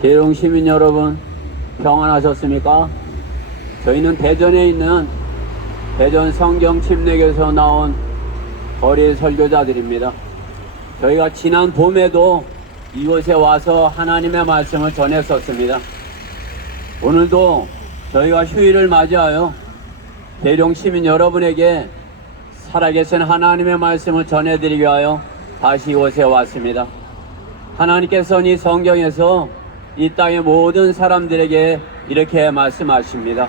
계룡 시민 여러분, 평안하셨습니까? 저희는 대전에 있는 대전 성경 침례교에서 나온 거리 설교자들입니다. 저희가 지난 봄에도 이곳에 와서 하나님의 말씀을 전했었습니다. 오늘도 저희가 휴일을 맞이하여 계룡 시민 여러분에게 살아계신 하나님의 말씀을 전해드리기 위하여 다시 이곳에 왔습니다. 하나님께서는 이 성경에서 이 땅의 모든 사람들에게 이렇게 말씀하십니다.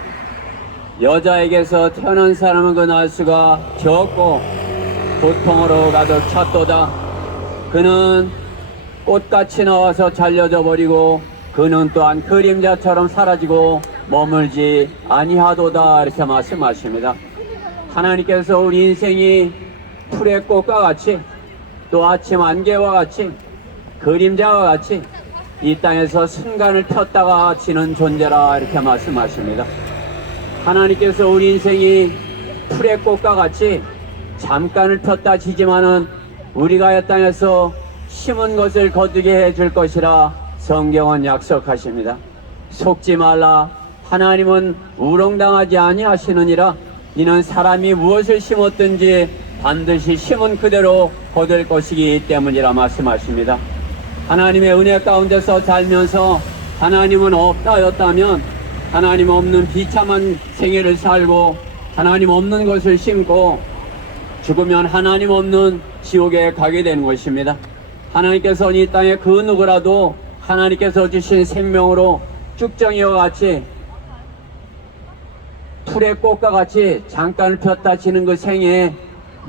여자에게서 태어난 사람은 그 날수가 적고 고통으로 가득 찼도다. 그는 꽃같이 나와서 잘려져 버리고 그는 또한 그림자처럼 사라지고 머물지 아니하도다. 이렇게 말씀하십니다. 하나님께서 우리 인생이 풀의 꽃과 같이 또 아침 안개와 같이 그림자와 같이 이 땅에서 순간을 폈다가 지는 존재라 이렇게 말씀하십니다. 하나님께서 우리 인생이 풀의 꽃과 같이 잠깐을 폈다 지지만은 우리가 이 땅에서 심은 것을 거두게 해줄 것이라 성경은 약속하십니다. 속지 말라. 하나님은 우롱당하지 아니하시느니라. 이는 사람이 무엇을 심었든지 반드시 심은 그대로 거둘 것이기 때문이라 말씀하십니다. 하나님의 은혜 가운데서 살면서 하나님은 없다 하였다면 하나님 없는 비참한 생애를 살고 하나님 없는 것을 심고 죽으면 하나님 없는 지옥에 가게 되는 것입니다. 하나님께서 이 땅에 그 누구라도 하나님께서 주신 생명으로 쭉정이와 같이 풀의 꽃과 같이 잠깐 폈다 지는 그 생에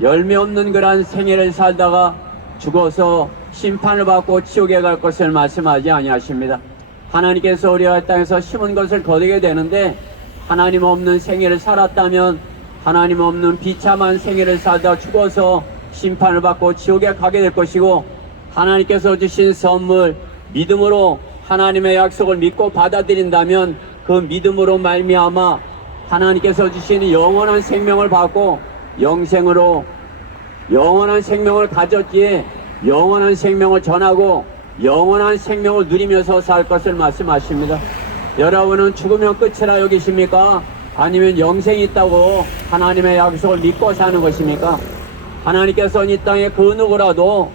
열매 없는 그러한 생애를 살다가 죽어서 심판을 받고 지옥에 갈 것을 말씀하지 아니하십니다. 하나님께서 우리가 이 땅에서 심은 것을 거두게 되는데 하나님 없는 생애를 살았다면 하나님 없는 비참한 생애를 살다 죽어서 심판을 받고 지옥에 가게 될 것이고 하나님께서 주신 선물 믿음으로 하나님의 약속을 믿고 받아들인다면 그 믿음으로 말미암아 하나님께서 주시는 영원한 생명을 받고 영생으로 영원한 생명을 가졌기에 영원한 생명을 전하고 영원한 생명을 누리면서 살 것을 말씀하십니다. 여러분은 죽으면 끝이라 여기십니까? 아니면 영생이 있다고 하나님의 약속을 믿고 사는 것입니까? 하나님께서 이 땅에 그 누구라도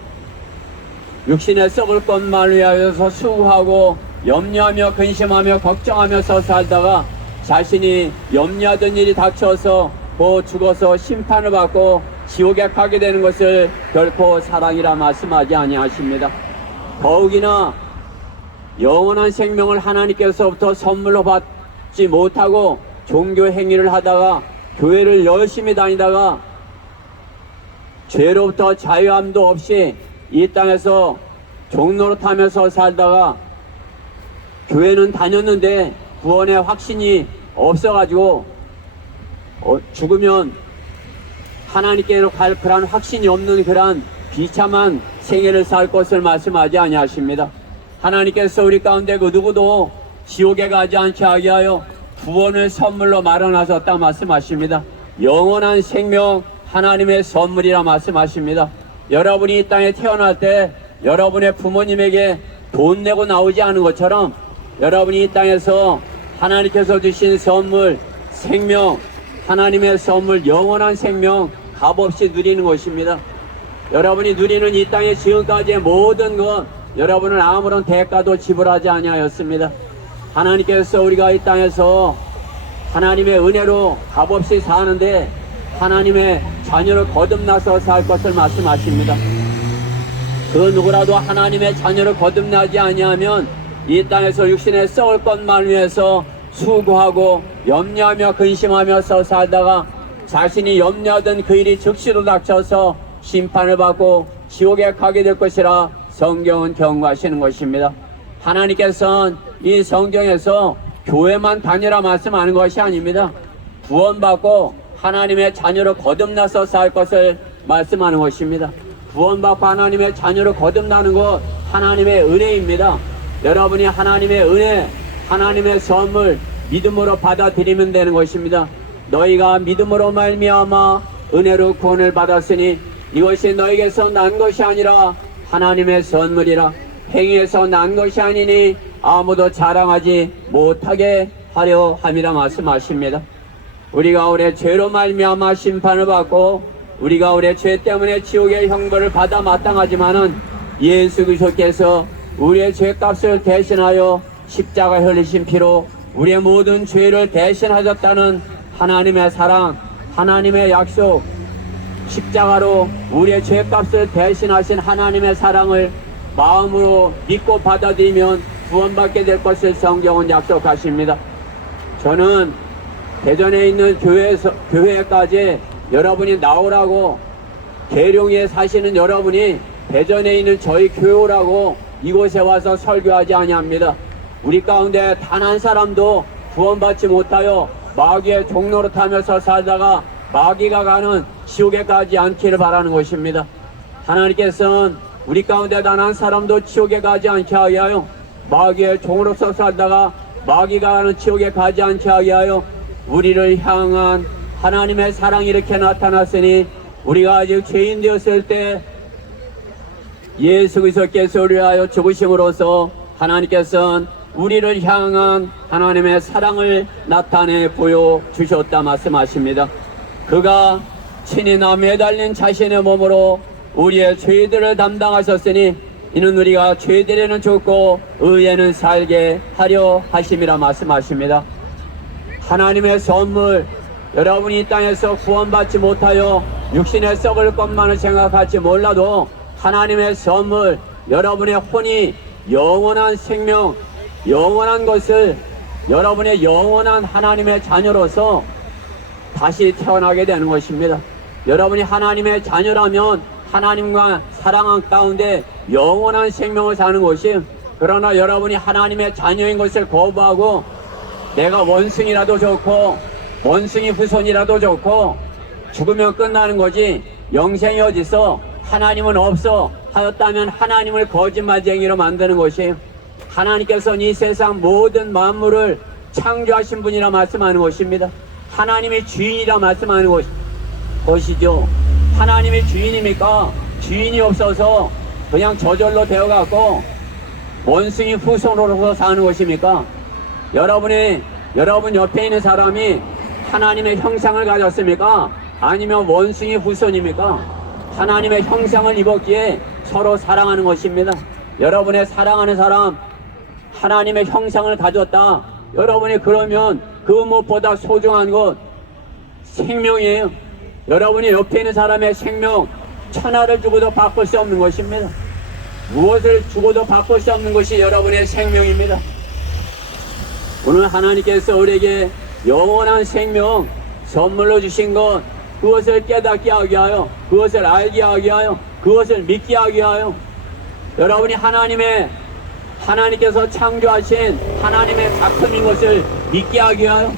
육신에 썩을 것만 위하여서 수고하고 염려하며 근심하며 걱정하면서 살다가 자신이 염려하던 일이 닥쳐서 죽어서 심판을 받고 지옥에 가게 되는 것을 결코 사랑이라 말씀하지 아니하십니다. 더욱이나 영원한 생명을 하나님께서부터 선물로 받지 못하고 종교 행위를 하다가 교회를 열심히 다니다가 죄로부터 자유함도 없이 이 땅에서 종노릇하면서 살다가 교회는 다녔는데 구원의 확신이 없어가지고 죽으면 하나님께로 갈 그런 확신이 없는 그런 비참한 생애를 살 것을 말씀하지 아니하십니다. 하나님께서 우리 가운데 그 누구도 지옥에 가지 않게 하게 하여 구원을 선물로 마련하셨다 말씀하십니다. 영원한 생명 하나님의 선물이라 말씀하십니다. 여러분이 이 땅에 태어날 때 여러분의 부모님에게 돈 내고 나오지 않은 것처럼 여러분이 이 땅에서 하나님께서 주신 선물 생명 하나님의 선물 영원한 생명 값없이 누리는 것입니다. 여러분이 누리는 이 땅의 지금까지의 모든 것 여러분은 아무런 대가도 지불하지 아니하였습니다. 하나님께서 우리가 이 땅에서 하나님의 은혜로 값없이 사는데 하나님의 자녀를 거듭나서 살 것을 말씀하십니다. 그 누구라도 하나님의 자녀를 거듭나지 아니하면 이 땅에서 육신에 썩을 것만 위해서 수고하고 염려하며 근심하면서 살다가 자신이 염려하던 그 일이 즉시로 닥쳐서 심판을 받고 지옥에 가게 될 것이라 성경은 경고하시는 것입니다. 하나님께서는 이 성경에서 교회만 다니라 말씀하는 것이 아닙니다. 구원받고 하나님의 자녀로 거듭나서 살 것을 말씀하는 것입니다. 구원받고 하나님의 자녀로 거듭나는 것 하나님의 은혜입니다. 여러분이 하나님의 은혜 하나님의 선물 믿음으로 받아들이면 되는 것입니다. 너희가 믿음으로 말미암아 은혜로 구원을 받았으니 이것이 너희에게서 난 것이 아니라 하나님의 선물이라. 행위에서 난 것이 아니니 아무도 자랑하지 못하게 하려 함이라 말씀하십니다. 우리가 우리의 죄로 말미암아 심판을 받고 우리가 우리의 죄 때문에 지옥의 형벌을 받아 마땅하지만은 예수 그리스도께서 우리의 죄값을 대신하여 십자가 흘리신 피로 우리의 모든 죄를 대신하셨다는 하나님의 사랑, 하나님의 약속, 십자가로 우리의 죄값을 대신하신 하나님의 사랑을 마음으로 믿고 받아들이면 구원받게 될 것을 성경은 약속하십니다. 저는 대전에 있는 교회까지 여러분이 나오라고, 계룡에 사시는 여러분이 대전에 있는 저희 교회라고 이곳에 와서 설교하지 아니합니다. 우리 가운데 단 한 사람도 구원받지 못하여 마귀의 종로로 타면서 살다가 마귀가 가는 지옥에 가지 않기를 바라는 것입니다. 하나님께서는 우리 가운데 단 한 사람도 지옥에 가지 않게 하게 하여 마귀의 종으로서 살다가 마귀가 가는 지옥에 가지 않게 하게 하여 우리를 향한 하나님의 사랑이 이렇게 나타났으니 우리가 아직 죄인 되었을 때 예수 그리스도께서 우리를 하여 죽으심으로써 하나님께서는 우리를 향한 하나님의 사랑을 나타내 보여주셨다 말씀하십니다. 그가 친히 나 매달린 자신의 몸으로 우리의 죄들을 담당하셨으니 이는 우리가 죄들에는 죽고 의에는 살게 하려 하심이라 말씀하십니다. 하나님의 선물, 여러분이 이 땅에서 구원받지 못하여 육신의 썩을 것만을 생각할지 몰라도 하나님의 선물, 여러분의 혼이 영원한 생명, 영원한 것을 여러분의 영원한 하나님의 자녀로서 다시 태어나게 되는 것입니다. 여러분이 하나님의 자녀라면 하나님과 사랑한 가운데 영원한 생명을 사는 것이, 그러나 여러분이 하나님의 자녀인 것을 거부하고 내가 원숭이라도 좋고 원숭이 후손이라도 좋고 죽으면 끝나는 거지 영생이 어디서 하나님은 없어 하였다면 하나님을 거짓말쟁이로 만드는 것이, 하나님께서는 이 세상 모든 만물을 창조하신 분이라 말씀하는 것입니다. 하나님의 주인이라 말씀하는 것이죠. 하나님의 주인입니까? 주인이 없어서 그냥 저절로 되어갖고 원숭이 후손으로서 사는 것입니까? 여러분 옆에 있는 사람이 하나님의 형상을 가졌습니까? 아니면 원숭이 후손입니까? 하나님의 형상을 입었기에 서로 사랑하는 것입니다. 여러분의 사랑하는 사람, 하나님의 형상을 가졌다. 여러분이 그러면 그 무엇보다 소중한 것 생명이에요. 여러분이 옆에 있는 사람의 생명, 천하를 주고도 바꿀 수 없는 것입니다. 무엇을 주고도 바꿀 수 없는 것이 여러분의 생명입니다. 오늘 하나님께서 우리에게 영원한 생명 선물로 주신 것, 그것을 깨닫게 하게 하여, 그것을 알게 하게 하여, 그것을 믿게 하게 하여, 여러분이 하나님께서 창조하신 하나님의 작품인 것을 믿게 하게 하여,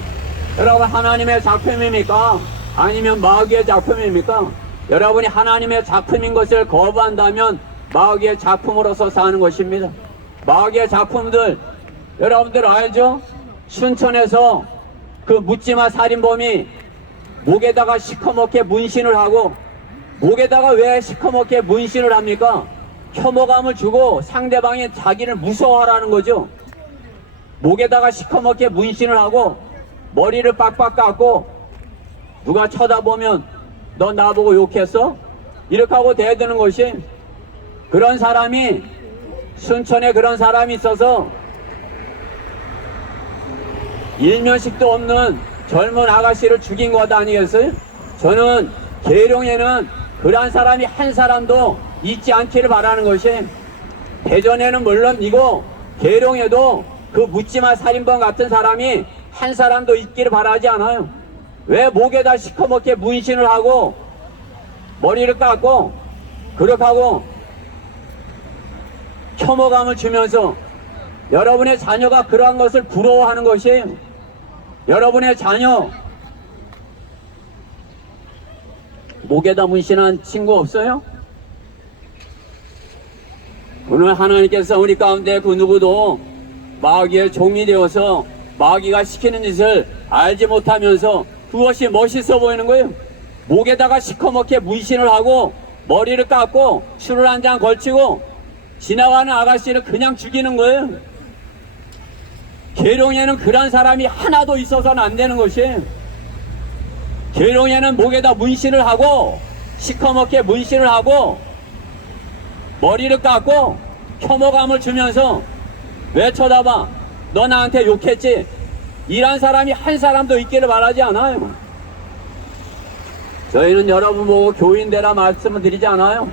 여러분 하나님의 작품입니까? 아니면 마귀의 작품입니까? 여러분이 하나님의 작품인 것을 거부한다면 마귀의 작품으로서 사는 것입니다. 마귀의 작품들 여러분들 알죠? 순천에서 그 묻지마 살인범이 목에다가 시커멓게 문신을 하고, 목에다가 왜 시커멓게 문신을 합니까? 혐오감을 주고 상대방이 자기를 무서워하라는 거죠. 목에다가 시커멓게 문신을 하고 머리를 빡빡 깎고 누가 쳐다보면 너 나보고 욕했어? 이렇게 하고 대드는 것이, 그런 사람이 순천에 그런 사람이 있어서 일면식도 없는 젊은 아가씨를 죽인 것 아니겠어요? 저는 계룡에는 그러한 사람이 한 사람도 있지 않기를 바라는 것이, 대전에는 물론이고 계룡에도 그 묻지마 살인범 같은 사람이 한 사람도 있기를 바라지 않아요. 왜 목에다 시커멓게 문신을 하고 머리를 깎고 그렇게 하고 혐오감을 주면서 여러분의 자녀가 그러한 것을 부러워하는 것이에요. 여러분의 자녀 목에다 문신한 친구 없어요? 오늘 하나님께서 우리 가운데 그 누구도 마귀의 종이 되어서 마귀가 시키는 짓을 알지 못하면서 그것이 멋있어 보이는 거예요. 목에다가 시커멓게 문신을 하고 머리를 깎고 술을 한 잔 걸치고 지나가는 아가씨를 그냥 죽이는 거예요. 계룡에는 그런 사람이 하나도 있어서는 안 되는 것이에요. 계룡에는 목에다 문신을 하고 시커멓게 문신을 하고 머리를 깎고 혐오감을 주면서 왜 쳐다봐? 너 나한테 욕했지? 이런 사람이 한 사람도 있기를 바라지 않아요. 저희는 여러분 보고 교인되라 말씀을 드리지 않아요.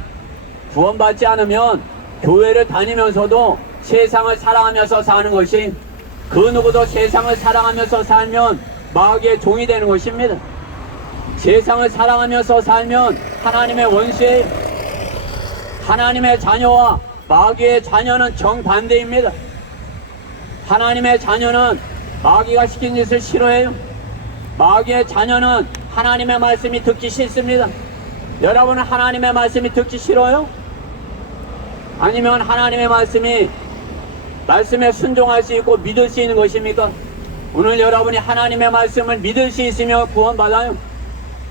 구원받지 않으면 교회를 다니면서도 세상을 사랑하면서 사는 것이, 그 누구도 세상을 사랑하면서 살면 마귀의 종이 되는 것입니다. 세상을 사랑하면서 살면 하나님의 원수의, 하나님의 자녀와 마귀의 자녀는 정반대입니다. 하나님의 자녀는 마귀가 시킨 짓을 싫어해요. 마귀의 자녀는 하나님의 말씀이 듣기 싫습니다. 여러분은 하나님의 말씀이 듣기 싫어요? 아니면 하나님의 말씀에 순종할 수 있고 믿을 수 있는 것입니까? 오늘 여러분이 하나님의 말씀을 믿을 수 있으면 구원받아요.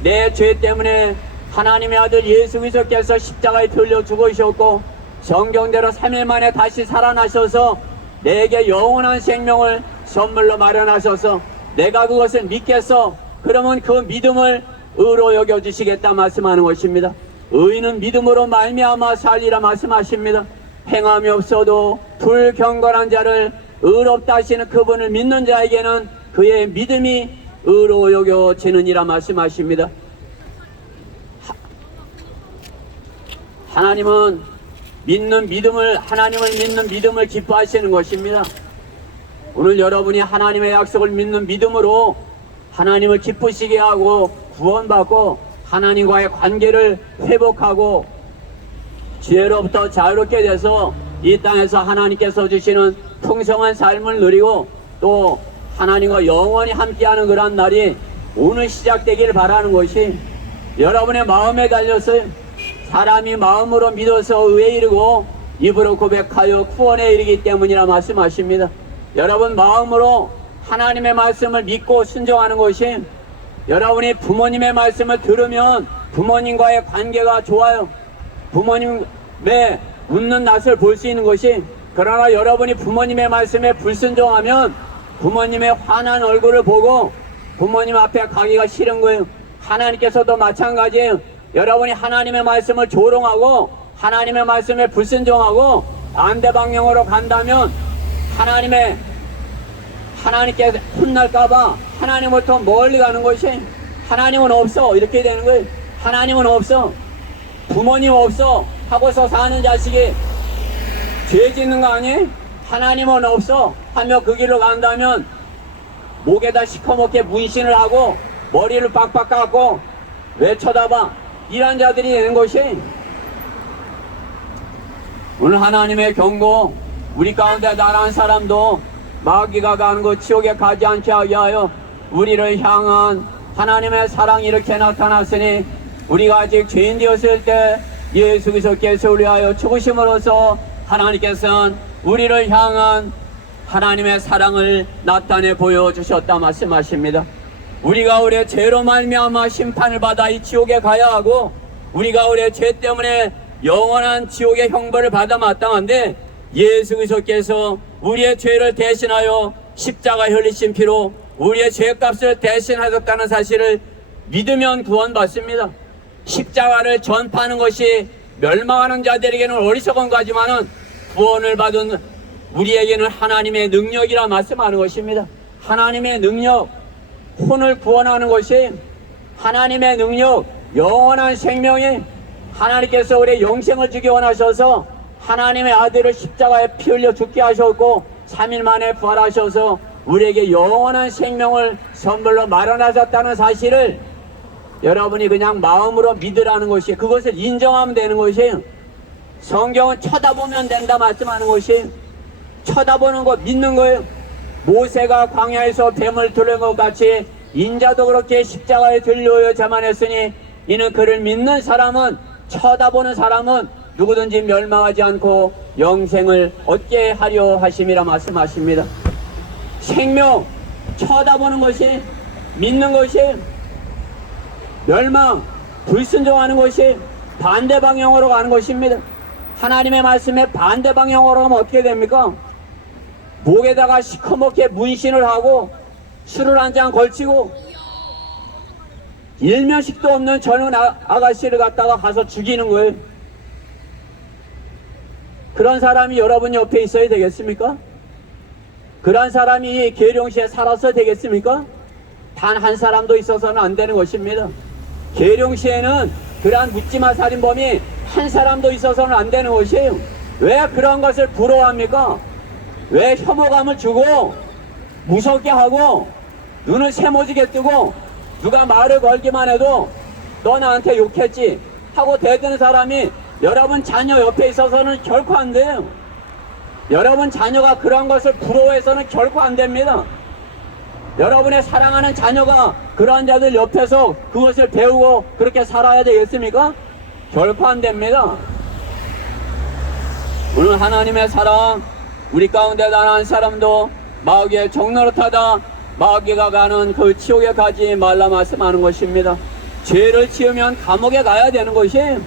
내 죄 때문에 하나님의 아들 예수 그리스도께서 십자가에 들려 죽으셨고 성경대로 3일 만에 다시 살아나셔서 내게 영원한 생명을 선물로 마련하셔서 내가 그것을 믿겠어. 그러면 그 믿음을 의로 여겨주시겠다 말씀하는 것입니다. 의인은 믿음으로 말미암아 살리라 말씀하십니다. 행함이 없어도 불경건한 자를 의롭다 하시는 그분을 믿는 자에게는 그의 믿음이 의로 여겨지느니라 말씀하십니다. 하나님은 하나님을 믿는 믿음을 기뻐하시는 것입니다. 오늘 여러분이 하나님의 약속을 믿는 믿음으로 하나님을 기쁘시게 하고 구원받고 하나님과의 관계를 회복하고 죄로부터 자유롭게 돼서 이 땅에서 하나님께서 주시는 풍성한 삶을 누리고 또 하나님과 영원히 함께하는 그런 날이 오늘 시작되기를 바라는 것이 여러분의 마음에 달렸어요. 사람이 마음으로 믿어서 의에 이르고 입으로 고백하여 구원에 이르기 때문이라 말씀하십니다. 여러분 마음으로 하나님의 말씀을 믿고 순종하는 것이, 여러분이 부모님의 말씀을 들으면 부모님과의 관계가 좋아요. 부모님의 웃는 낯을 볼 수 있는 것이, 그러나 여러분이 부모님의 말씀에 불순종하면 부모님의 환한 얼굴을 보고 부모님 앞에 가기가 싫은 거예요. 하나님께서도 마찬가지예요. 여러분이 하나님의 말씀을 조롱하고 하나님의 말씀에 불순종하고 반대 방향으로 간다면 하나님께 혼날까봐 하나님부터 멀리 가는 것이, 하나님은 없어 이렇게 되는 거예요. 하나님은 없어, 부모님 없어 하고서 사는 자식이 죄 짓는 거 아니에요? 하나님은 없어 하며 그 길로 간다면 목에다 시커멓게 문신을 하고 머리를 빡빡 깎고 왜 쳐다봐? 이런 자들이 되는 것이, 오늘 하나님의 경고, 우리 가운데 나란 사람도 마귀가 가는 곳 지옥에 가지 않게 하게 하여 우리를 향한 하나님의 사랑이 이렇게 나타났으니, 우리가 아직 죄인 되었을 때 예수 그리스도께서 우리 하여 죽으심으로써 하나님께서는 우리를 향한 하나님의 사랑을 나타내 보여주셨다 말씀하십니다. 우리가 우리의 죄로 말미암아 심판을 받아 이 지옥에 가야 하고, 우리가 우리의 죄 때문에 영원한 지옥의 형벌을 받아 마땅한데, 예수 그리스도께서 우리의 죄를 대신하여 십자가 흘리신 피로 우리의 죄값을 대신하셨다는 사실을 믿으면 구원받습니다. 십자가를 전파하는 것이 멸망하는 자들에게는 어리석은 거지만은 구원을 받은 우리에게는 하나님의 능력이라 말씀하는 것입니다. 하나님의 능력, 혼을 구원하는 것이 하나님의 능력, 영원한 생명이, 하나님께서 우리의 영생을 주기 원하셔서 하나님의 아들을 십자가에 피 흘려 죽게 하셨고 3일 만에 부활하셔서 우리에게 영원한 생명을 선물로 마련하셨다는 사실을 여러분이 그냥 마음으로 믿으라는 것이, 그것을 인정하면 되는 것이, 성경은 쳐다보면 된다 말씀하는 것이, 쳐다보는 것 믿는 거예요. 모세가 광야에서 뱀을 들은 것 같이 인자도 그렇게 십자가에 들려요 자만했으니 이는 그를 믿는 사람은, 쳐다보는 사람은 누구든지 멸망하지 않고 영생을 얻게 하려 하심이라 말씀하십니다. 생명, 쳐다보는 것이, 믿는 것이, 멸망, 불순종하는 것이 반대 방향으로 가는 것입니다. 하나님의 말씀에 반대 방향으로 가면 어떻게 됩니까? 목에다가 시커멓게 문신을 하고 술을 한 잔 걸치고 일면식도 없는 젊은 아가씨를 갖다가 가서 죽이는 거예요. 그런 사람이 여러분 옆에 있어야 되겠습니까? 그런 사람이 계룡시에 살아서 되겠습니까? 단 한 사람도 있어서는 안 되는 것입니다. 계룡시에는 그러한 묻지마 살인범이 한 사람도 있어서는 안 되는 것이에요. 왜 그런 것을 부러워합니까? 왜 혐오감을 주고 무섭게 하고 눈을 새모지게 뜨고 누가 말을 걸기만 해도 너 나한테 욕했지 하고 대드는 사람이 여러분 자녀 옆에 있어서는 결코 안 돼요. 여러분 자녀가 그런 것을 부러워해서는 결코 안 됩니다. 여러분의 사랑하는 자녀가 그러한 자들 옆에서 그것을 배우고 그렇게 살아야 되겠습니까? 결코 안 됩니다. 오늘 하나님의 사랑, 우리 가운데 단 한 사람도 마귀의 종노릇하다 마귀가 가는 그 지옥에 가지 말라 말씀하는 것입니다. 죄를 지으면 감옥에 가야 되는 것이에요.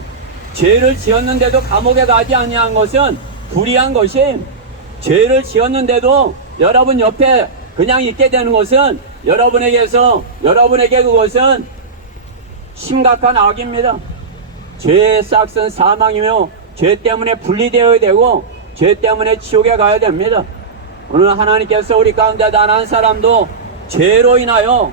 죄를 지었는데도 감옥에 가지 아니한 것은 불의한 것이에요. 죄를 지었는데도 여러분 옆에 그냥 있게 되는 것은 여러분에게 그것은 심각한 악입니다. 죄의 싹은 사망이며 죄 때문에 분리되어야 되고 죄 때문에 지옥에 가야 됩니다. 오늘 하나님께서 우리 가운데 단 한 사람도 죄로 인하여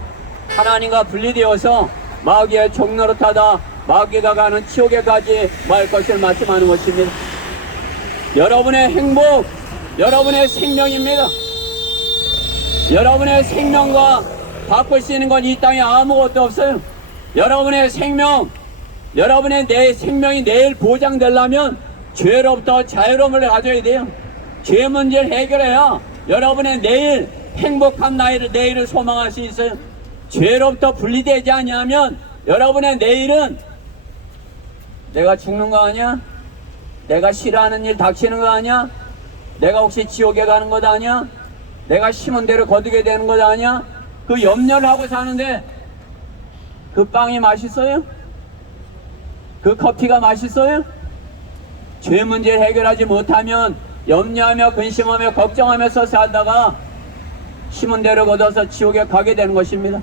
하나님과 분리되어서 마귀의 종노릇하다 마귀가 가는 지옥에 가지 말 것을 말씀하는 것입니다. 여러분의 행복, 여러분의 생명입니다. 여러분의 생명과 바꿀 수 있는 건 이 땅에 아무것도 없어요. 여러분의 생명, 여러분의 내 생명이 내일 보장되려면 죄로부터 자유로움을 가져야 돼요. 죄 문제를 해결해야 여러분의 내일 행복한 내일을 소망할 수 있어요. 죄로부터 분리되지 않으면 여러분의 내일은 내가 죽는 거 아니야? 내가 싫어하는 일 닥치는 거 아니야? 내가 혹시 지옥에 가는 것 아니야? 내가 심은 대로 거두게 되는 것 아니야? 그 염려를 하고 사는데 그 빵이 맛있어요? 그 커피가 맛있어요? 죄 문제를 해결하지 못하면 염려하며 근심하며 걱정하면서 살다가 심은 대로 거둬서 지옥에 가게 되는 것입니다.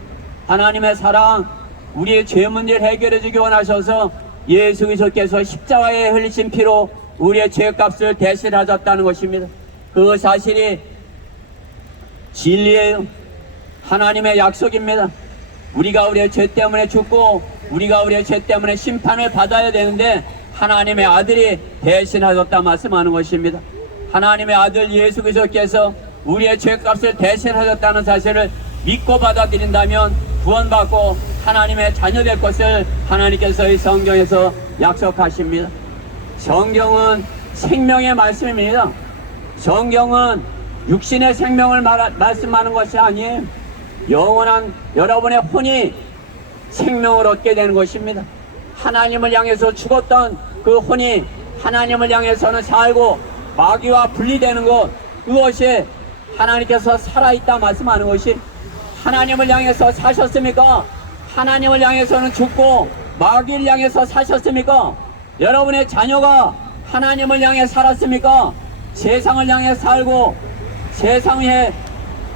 하나님의 사랑, 우리의 죄 문제를 해결해 주기 원하셔서 예수 그리스도께서 십자가에 흘리신 피로 우리의 죄값을 대신하셨다는 것입니다. 그 사실이 진리예요. 하나님의 약속입니다. 우리가 우리의 죄 때문에 죽고 우리가 우리의 죄 때문에 심판을 받아야 되는데 하나님의 아들이 대신하셨다 말씀하는 것입니다. 하나님의 아들 예수 그리스도께서 우리의 죄값을 대신하셨다는 사실을 믿고 받아들인다면 구원받고 하나님의 자녀 될 것을 하나님께서 이 성경에서 약속하십니다. 성경은 생명의 말씀입니다. 성경은 육신의 생명을 말씀하는 것이 아니에요. 영원한 여러분의 혼이 생명을 얻게 되는 것입니다. 하나님을 향해서 죽었던 그 혼이 하나님을 향해서는 살고 마귀와 분리되는 것, 그것이 하나님께서 살아있다 말씀하는 것이 하나님을 향해서 사셨습니까? 하나님을 향해서는 죽고 마귀를 향해서 사셨습니까? 여러분의 자녀가 하나님을 향해 살았습니까? 세상을 향해 살고 세상에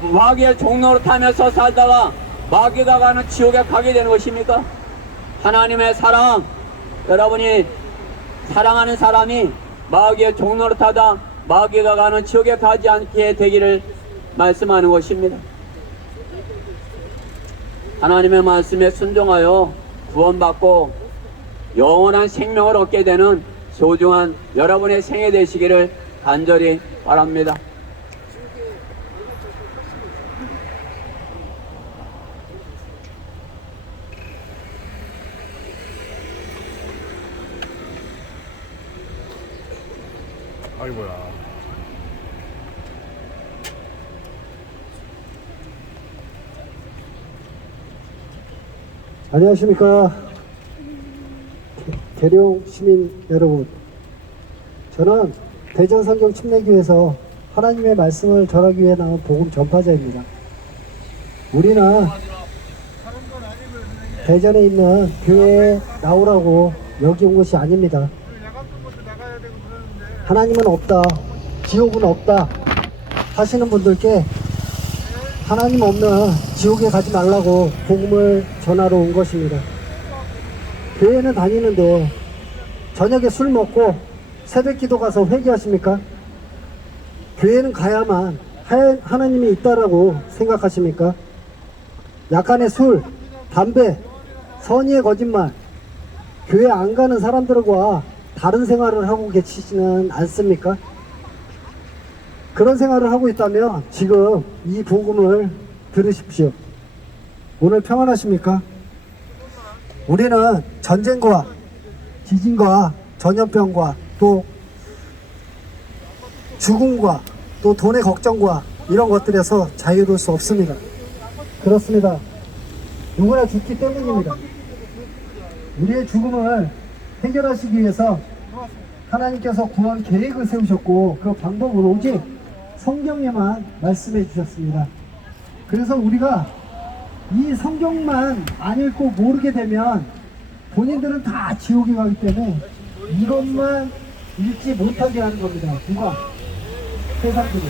마귀의 종노릇하면서 살다가 마귀가 가는 지옥에 가게 되는 것입니까? 하나님의 사랑, 여러분이 사랑하는 사람이 마귀의 종노릇하다 마귀가 가는 지옥에 가지 않게 되기를 말씀하는 것입니다. 하나님의 말씀에 순종하여 구원받고 영원한 생명을 얻게 되는 소중한 여러분의 생애 되시기를 간절히 바랍니다. 아이고야. 안녕하십니까. 계룡 시민 여러분. 저는 대전성경 침례교회에서 하나님의 말씀을 전하기 위해 나온 복음 전파자입니다. 우리는 대전에 있는 교회에 나오라고 여기 온 것이 아닙니다. 하나님은 없다. 지옥은 없다. 하시는 분들께 하나님 없는 지옥에 가지 말라고 복음을 전하러 온 것입니다. 교회는 다니는데 저녁에 술 먹고 새벽 기도 가서 회개하십니까? 교회는 가야만 하나님이 있다라고 생각하십니까? 약간의 술, 담배, 선의의 거짓말, 교회 안 가는 사람들과 다른 생활을 하고 계시지는 않습니까? 그런 생활을 하고 있다면 지금 이 복음을 들으십시오. 오늘 평안하십니까? 우리는 전쟁과 지진과 전염병과 또 죽음과 또 돈의 걱정과 이런 것들에서 자유로울 수 없습니다. 그렇습니다. 누구나 죽기 때문입니다. 우리의 죽음을 해결하시기 위해서 하나님께서 구원 계획을 세우셨고 그 방법을 오직 성경에만 말씀해 주셨습니다. 그래서 우리가 이 성경만 안 읽고 모르게 되면 본인들은 다 지옥에 가기 때문에 이것만 읽지 못하게 하는 겁니다. 누가? 세상들이.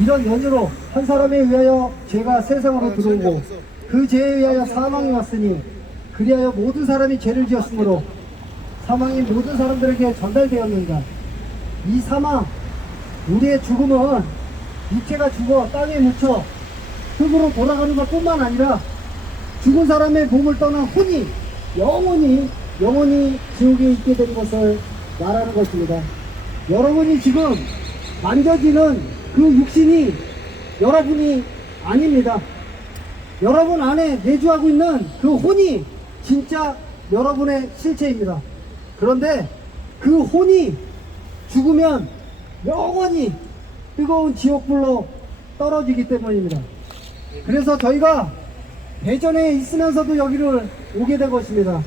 이런 연유로 한 사람에 의하여 죄가 세상으로 들어오고 그 죄에 의하여 사망이 왔으니 그리하여 모든 사람이 죄를 지었으므로 사망이 모든 사람들에게 전달되었는가. 이 사망, 우리의 죽음은 육체가 죽어 땅에 묻혀 흙으로 돌아가는 것 뿐만 아니라 죽은 사람의 몸을 떠난 혼이 영원히 지옥에 있게 된 것을 말하는 것입니다. 여러분이 지금 만져지는 그 육신이 여러분이 아닙니다. 여러분 안에 내주하고 있는 그 혼이 진짜 여러분의 실체입니다. 그런데 그 혼이 죽으면 영원히 뜨거운 지옥불로 떨어지기 때문입니다. 그래서 저희가 대전에 있으면서도 여기를 오게 된 것입니다.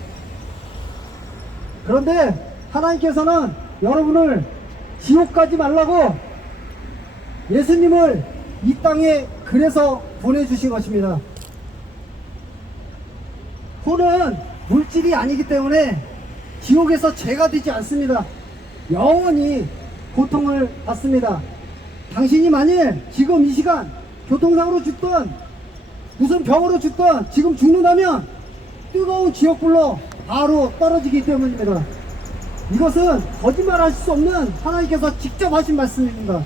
그런데 하나님께서는 여러분을 지옥 가지 말라고 예수님을 이 땅에 그래서 보내주신 것입니다. 혼은 물질이 아니기 때문에 지옥에서 죄가 되지 않습니다. 영원히 고통을 받습니다. 당신이 만일 지금 이 시간 교통사고로 죽든 무슨 병으로 죽든 지금 죽는다면 뜨거운 지옥불로 바로 떨어지기 때문입니다. 이것은 거짓말 하실 수 없는 하나님께서 직접 하신 말씀입니다.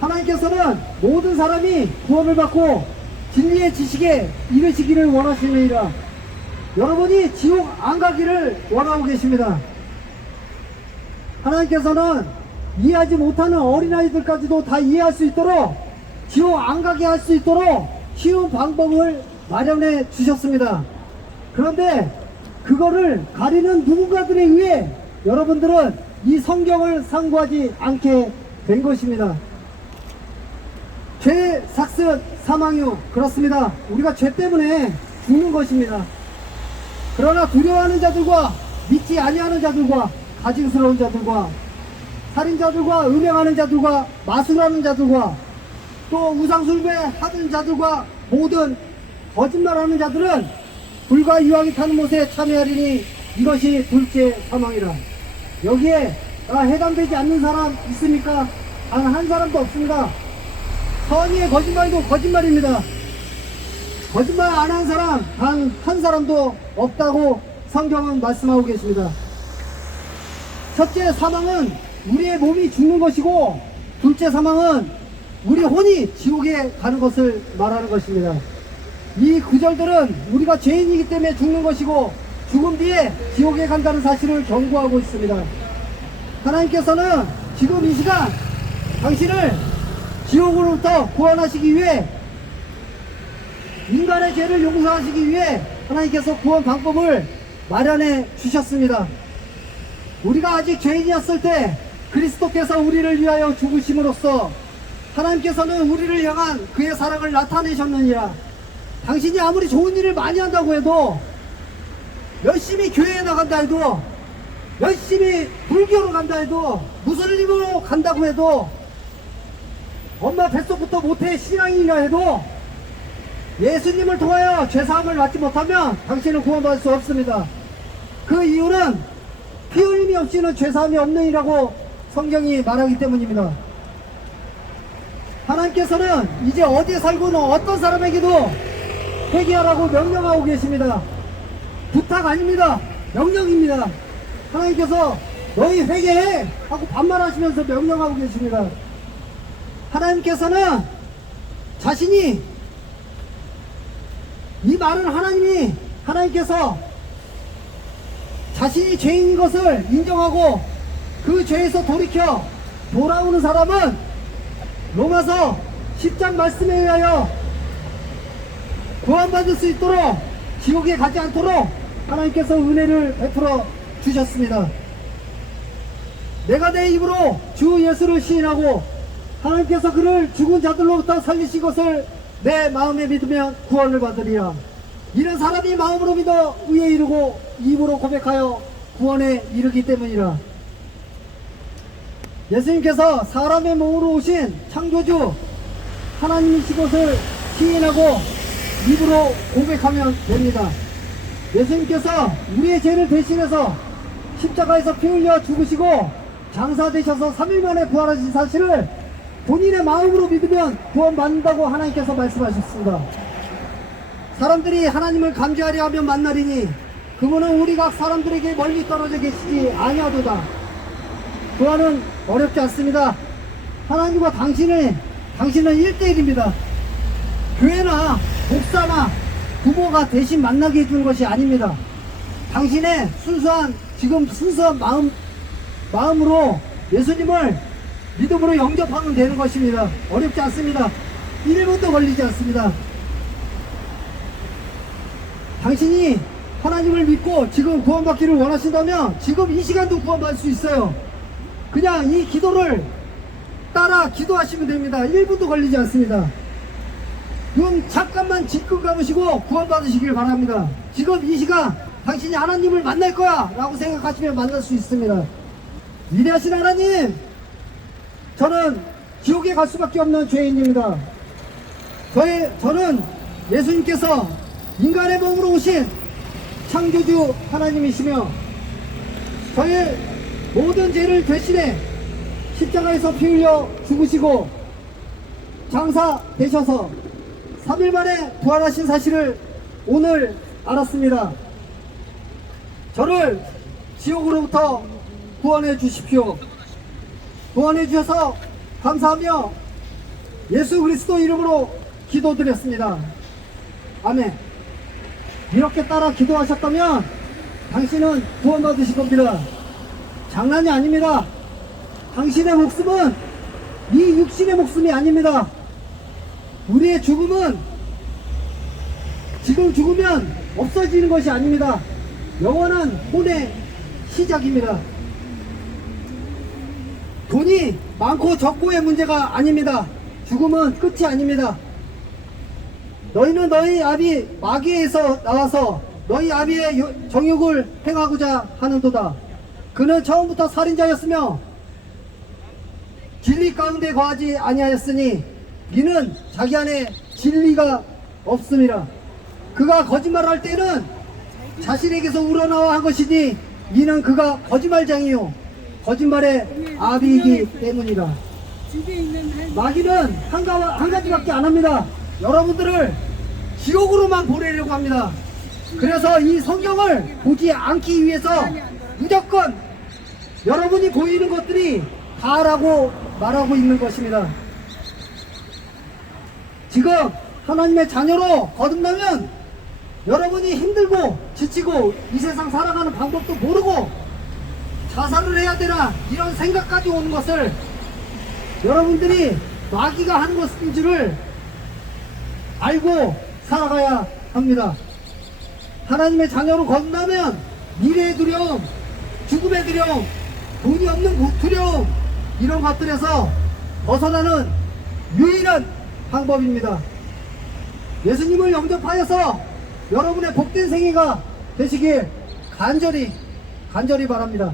하나님께서는 모든 사람이 구원을 받고 진리의 지식에 이르시기를 원하시느니라. 여러분이 지옥 안 가기를 원하고 계십니다. 하나님께서는 이해하지 못하는 어린아이들까지도 다 이해할 수 있도록 지옥 안 가게 할 수 있도록 쉬운 방법을 마련해 주셨습니다. 그런데 그거를 가리는 누군가들에 의해 여러분들은 이 성경을 상고하지 않게 된 것입니다. 죄 삭슨 사망유, 그렇습니다. 우리가 죄 때문에 죽는 것입니다. 그러나 두려워하는 자들과 믿지 아니하는 자들과 가증스러운 자들과 살인자들과 음행하는 자들과 마술하는 자들과 또 우상숭배하는 자들과 모든 거짓말하는 자들은 불과 유황이 타는 못에 참여하리니 이것이 둘째 사망이라. 여기에 해당되지 않는 사람 있습니까? 단 한 사람도 없습니다. 선의의 거짓말도 거짓말입니다. 거짓말 안 한 사람 단 한 사람도 없다고 성경은 말씀하고 계십니다. 첫째 사망은 우리의 몸이 죽는 것이고 둘째 사망은 우리 혼이 지옥에 가는 것을 말하는 것입니다. 이 구절들은 우리가 죄인이기 때문에 죽는 것이고 죽음 뒤에 지옥에 간다는 사실을 경고하고 있습니다. 하나님께서는 지금 이 시간 당신을 지옥으로부터 구원하시기 위해 인간의 죄를 용서하시기 위해 하나님께서 구원 방법을 마련해 주셨습니다. 우리가 아직 죄인이었을 때 그리스도께서 우리를 위하여 죽으심으로써 하나님께서는 우리를 향한 그의 사랑을 나타내셨느니라. 당신이 아무리 좋은 일을 많이 한다고 해도, 열심히 교회에 나간다 해도, 열심히 불교로 간다 해도, 무슬림으로 간다고 해도, 엄마 뱃속부터 모태 신앙이라 해도 예수님을 통하여 죄사함을 받지 못하면 당신은 구원받을 수 없습니다. 그 이유는 피 흘림이 없이는 죄사함이 없느니라고 성경이 말하기 때문입니다. 하나님께서는 이제 어디에 살고는 어떤 사람에게도 회개하라고 명령하고 계십니다. 부탁 아닙니다. 명령입니다. 하나님께서 너희 회개해 하고 반말하시면서 명령하고 계십니다. 하나님께서는 자신이 이 말은 하나님께서 자신이 죄인인 것을 인정하고 그 죄에서 돌이켜 돌아오는 사람은 로마서 10장 말씀에 의하여 구원받을 수 있도록 지옥에 가지 않도록 하나님께서 은혜를 베풀어 주셨습니다. 내가 내 입으로 주 예수를 시인하고 하나님께서 그를 죽은 자들로부터 살리신 것을 내 마음에 믿으면 구원을 받으리라. 이런 사람이 마음으로 믿어 의에 이르고 입으로 고백하여 구원에 이르기 때문이라. 예수님께서 사람의 몸으로 오신 창조주 하나님이신 것을 시인하고 입으로 고백하면 됩니다. 예수님께서 우리의 죄를 대신해서 십자가에서 피 흘려 죽으시고 장사되셔서 3일 만에 부활하신 사실을 본인의 마음으로 믿으면 구원받는다고 하나님께서 말씀하셨습니다. 사람들이 하나님을 감지하려 하면 만나리니 그분은 우리 각 사람들에게 멀리 떨어져 계시지 아니하도다. 구원은 어렵지 않습니다. 하나님과 당신은 1대1입니다. 교회나 목사나 부모가 대신 만나게 해주는 것이 아닙니다. 당신의 순수한 마음으로 예수님을 믿음으로 영접하면 되는 것입니다. 어렵지 않습니다. 1분도 걸리지 않습니다. 당신이 하나님을 믿고 지금 구원받기를 원하신다면 지금 이 시간도 구원받을 수 있어요. 그냥 이 기도를 따라 기도하시면 됩니다. 1분도 걸리지 않습니다. 눈 잠깐만 질끈 감으시고 구원받으시길 바랍니다. 지금 이 시간 당신이 하나님을 만날 거야 라고 생각하시면 만날 수 있습니다. 위대하신 하나님, 저는 지옥에 갈 수밖에 없는 죄인입니다. 저는 예수님께서 인간의 몸으로 오신 창조주 하나님이시며 저의 모든 죄를 대신해 십자가에서 피 흘려 죽으시고 장사되셔서 3일 만에 부활하신 사실을 오늘 알았습니다. 저를 지옥으로부터 구원해 주십시오. 구원해 주셔서 감사하며 예수 그리스도 이름으로 기도드렸습니다. 아멘. 이렇게 따라 기도하셨다면 당신은 구원받으실 겁니다. 장난이 아닙니다. 당신의 목숨은 이 육신의 목숨이 아닙니다. 우리의 죽음은 지금 죽으면 없어지는 것이 아닙니다. 영원한 혼의 시작입니다. 돈이 많고 적고의 문제가 아닙니다. 죽음은 끝이 아닙니다. 너희는 너희 아비 마귀에서 나와서 너희 아비의 정욕을 행하고자 하는도다. 그는 처음부터 살인자였으며 진리 가운데 거하지 아니하였으니 이는 자기 안에 진리가 없음이라. 그가 거짓말할 때는 자신에게서 우러나와 한 것이니 이는 그가 거짓말장이요 거짓말의 아비이기 때문이라. 마귀는 한 가지밖에 안 합니다. 여러분들을 지옥으로만 보내려고 합니다. 그래서 이 성경을 보지 않기 위해서 무조건 여러분이 보이는 것들이 다라고 말하고 있는 것입니다. 지금 하나님의 자녀로 거듭나면 여러분이 힘들고 지치고 이 세상 살아가는 방법도 모르고 자살을 해야 되나 이런 생각까지 오는 것을 여러분들이 마귀가 하는 것인 줄을 알고 살아가야 합니다. 하나님의 자녀로 거듭나면 미래의 두려움, 죽음의 두려움, 돈이 없는 두려움 이런 것들에서 벗어나는 유일한 방법입니다. 예수님을 영접하여서 여러분의 복된 생애가 되시길 간절히 바랍니다.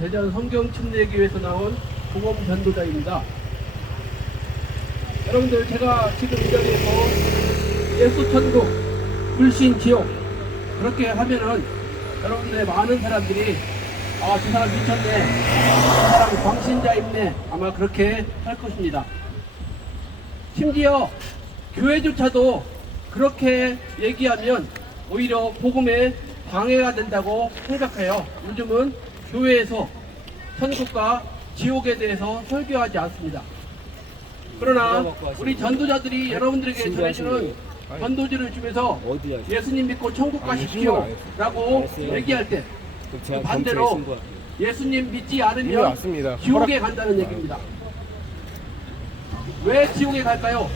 대전 성경 침례교회에서 나온 복음 전도자입니다. 여러분들, 제가 지금 이 자리에서 예수 천국, 불신 지옥 그렇게 하면은 여러분들 많은 사람들이 아, 저 사람 미쳤네, 저 사람 광신자 있네, 아마 그렇게 할 것입니다. 심지어 교회조차도 그렇게 얘기하면 오히려 복음에 방해가 된다고 생각해요. 요즘은 교회에서 천국과 지옥에 대해서 설교하지 않습니다. 그러나 우리 전도자들이 여러분들에게 전해주는 전도지를 주면서 예수님 믿고 천국 가십시오 라고 얘기할 때 반대로 예수님 믿지 이미 않으면 왔습니다. 지옥에 간다는 얘기입니다. 왜 지옥에 갈까요?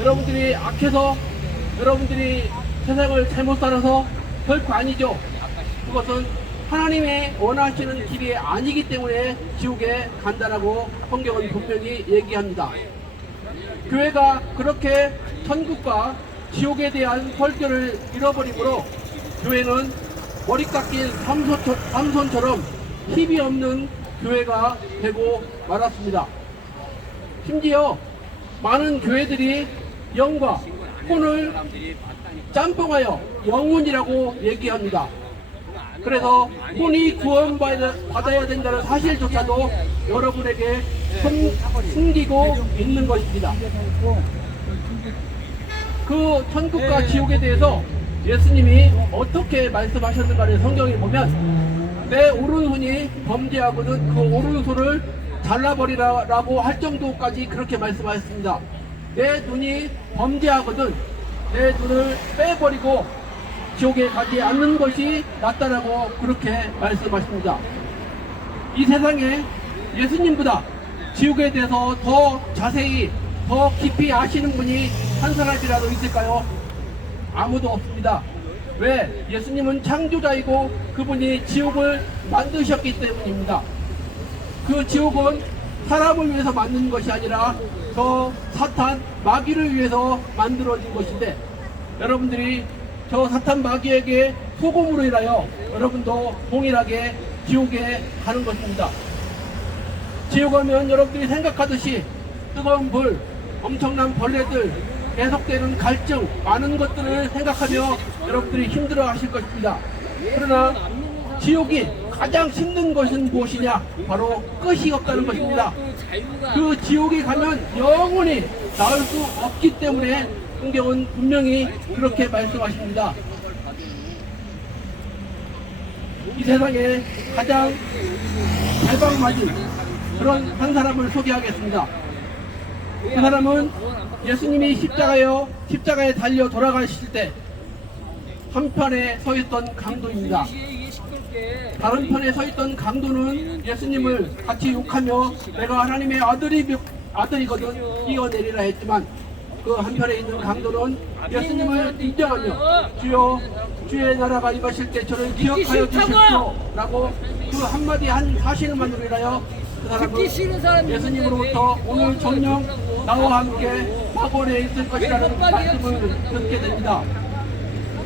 여러분들이 악해서, 여러분들이 세상을 잘못 살아서 결코 아니죠. 그것은 하나님의 원하시는 길이 아니기 때문에 지옥에 간다라고 성경은 분명히 얘기합니다. 교회가 그렇게 천국과 지옥에 대한 설교를 잃어버리므로 교회는 머리 깎인 삼손처럼 힘이 없는 교회가 되고 말았습니다. 심지어 많은 교회들이 영과 혼을 짬뽕하여 영혼이라고 얘기합니다. 그래서 혼이 구원받아야 된다는 사실조차도 여러분에게 숨기고 있는 것입니다. 그 천국과 지옥에 대해서 예수님이 어떻게 말씀하셨는가를 성경에 보면 내 오른손이 범죄하거든 그 오른손을 잘라버리라고 할 정도까지 그렇게 말씀하셨습니다. 내 눈이 범죄하거든 내 눈을 빼버리고 지옥에 가지 않는 것이 낫다라고 그렇게 말씀하십니다. 이 세상에 예수님보다 지옥에 대해서 더 자세히 더 깊이 아시는 분이 한 사람이라도 있을까요? 아무도 없습니다. 왜? 예수님은 창조자이고 그분이 지옥을 만드셨기 때문입니다. 그 지옥은 사람을 위해서 만든 것이 아니라 저 사탄 마귀를 위해서 만들어진 것인데 여러분들이 저 사탄 마귀에게 소금으로 인하여 여러분도 동일하게 지옥에 가는 것입니다. 지옥 가면 여러분들이 생각하듯이 뜨거운 불, 엄청난 벌레들, 계속되는 갈증, 많은 것들을 생각하며 여러분들이 힘들어 하실 것입니다. 그러나 지옥이 가장 힘든 것은 무엇이냐? 바로 끝이 없다는 것입니다. 그 지옥에 가면 영원히 나올 수 없기 때문에 성경은 분명히 그렇게 말씀하십니다. 이 세상에 가장 대박맞은 그런 한 사람을 소개하겠습니다. 그 사람은 예수님이 십자가에 달려 돌아가실 때 한편에 서 있던 강도입니다. 다른 편에 서 있던 강도는 예수님을 같이 욕하며 내가 하나님의 아들이거든 뛰어내리라 했지만 그 한편에 있는 강도는 예수님을 인정하며 주여 주의 나라가 임하실 때 저를 기억하여 주십시오 라고 그 한마디 한 사실만으로 인하여 그 사람은 예수님으로부터 오늘 정녕 나와 함께 낙원에 있을 것이라는 말씀을 듣게 됩니다.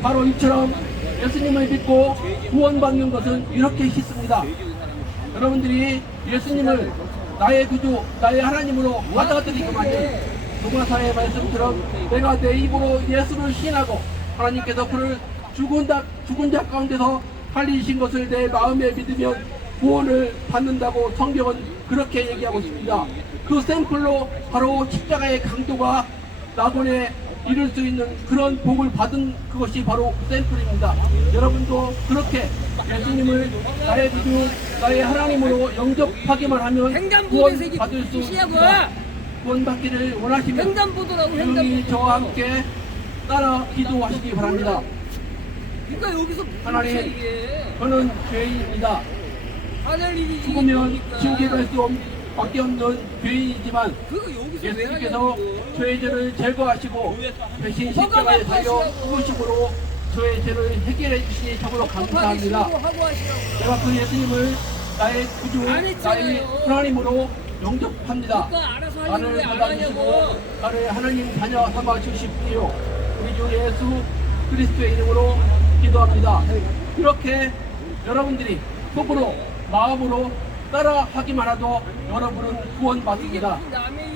바로 이처럼 예수님을 믿고 구원받는 것은 이렇게 쉽습니다. 여러분들이 예수님을 나의 구주, 나의 하나님으로 받아들이기만은 동화사의 말씀처럼 내가 내 입으로 예수를 시인하고 하나님께서 그를 죽은 자 가운데서 살리신 것을 내 마음에 믿으면 구원을 받는다고 성경은 그렇게 얘기하고 있습니다. 그 샘플로 바로 십자가의 강도가 낙원에 이룰 수 있는 그런 복을 받은 그것이 바로 그 샘플입니다. 여러분도 그렇게 예수님을 나의 구주, 나의 하나님으로 영접하기만 하면 구원 받을 수 있습니다. 구원 받기를 원하시면 조용히 저와 함께 따라 기도하시기 바랍니다. 그러니까 여기서 하나님, 저는 죄인입니다. 죽으면 지옥에 갈 수밖에 없는 죄인이지만 예수님께서 저의 죄를 제거하시고 대신 십자가에 달려 죽으심으로 저의 죄를 해결해 주시니 참으로 감사합니다. 내가 그 예수님을 나의 구주, 나의 하나님으로 영접합니다. 나를 받아주시고 나를 하나님 자녀 삼아 주십시오. 우리 주 예수 그리스도의 이름으로 기도합니다. 이렇게 여러분들이 속으로 마음으로 따라 하기만 해도 여러분은 구원받습니다.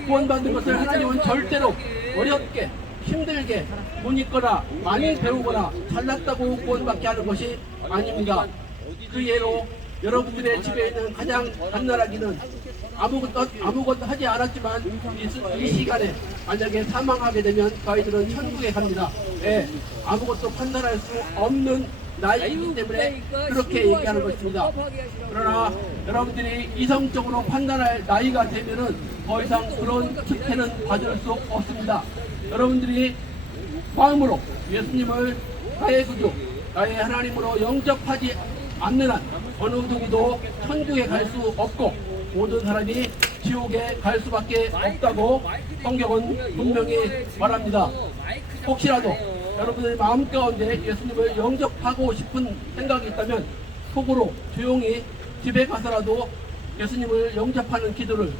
구원받는 것을 하나님은 절대로 어렵게 힘들게 못 읽거나 많이 배우거나 잘났다고 구원받게 하는 것이 아닙니다. 그 예로 여러분들의 집에 있는 가장 간단하기는 아무것도 하지 않았지만 이 시간에 만약에 사망하게 되면 저희들은 천국에 갑니다. 예, 아무것도 판단할 수 없는 나이이기 때문에 그렇게 얘기하는 것입니다. 그러나 여러분들이 이성적으로 판단할 나이가 되면은 더 이상 그런 특혜는 받을 수 없습니다. 여러분들이 마음으로 예수님을 나의 구주, 나의 하나님으로 영접하지 않는 한 어느 누구도 천국에 갈 수 없고 모든 사람이 지옥에 갈 수밖에 없다고 성경은 분명히 말합니다. 혹시라도 여러분의 마음 가운데 예수님을 영접하고 싶은 생각이 있다면 속으로 조용히 집에 가서라도 예수님을 영접하는 기도를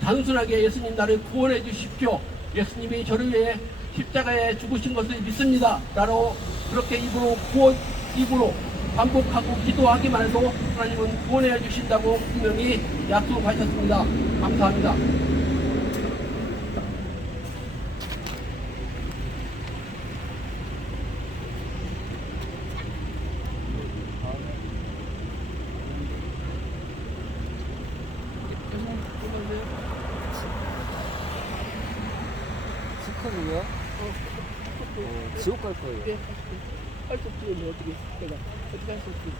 단순하게 예수님 나를 구원해 주십시오. 예수님이 저를 위해 십자가에 죽으신 것을 믿습니다. 나로 그렇게 입으로 반복하고 기도하기만 해도 하나님은 구원해 주신다고 분명히 약속하셨습니다. 감사합니다. 스카누야? 지옥 갈 거예요. 할수 없으면 어떻게 내가 어떻게 할 수 없지?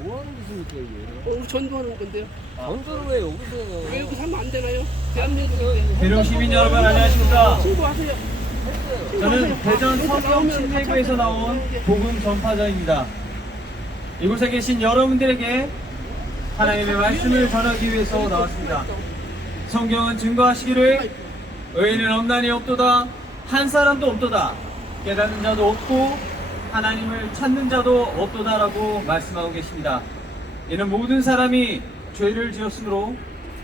뭐 하는 짓입니까 이게? 우리 전도하는 건데요. 전도를 왜 여기서 해요? 왜 여기서 하면 안 되나요? 대한민국인데. 대륙 시민 여러분 안녕하십니까? 친구하세요. 저는 대전 성경 침례교에서 나온 복음 전파자입니다. 이곳에 계신 여러분들에게 하나님의 말씀을 전하기 위해서 나왔습니다. 성경은 증거하시기를 의인은 없나니 없도다, 한 사람도 없도다, 깨닫는 자도 없고 하나님을 찾는 자도 없도다라고 말씀하고 계십니다. 이는 모든 사람이 죄를 지었으므로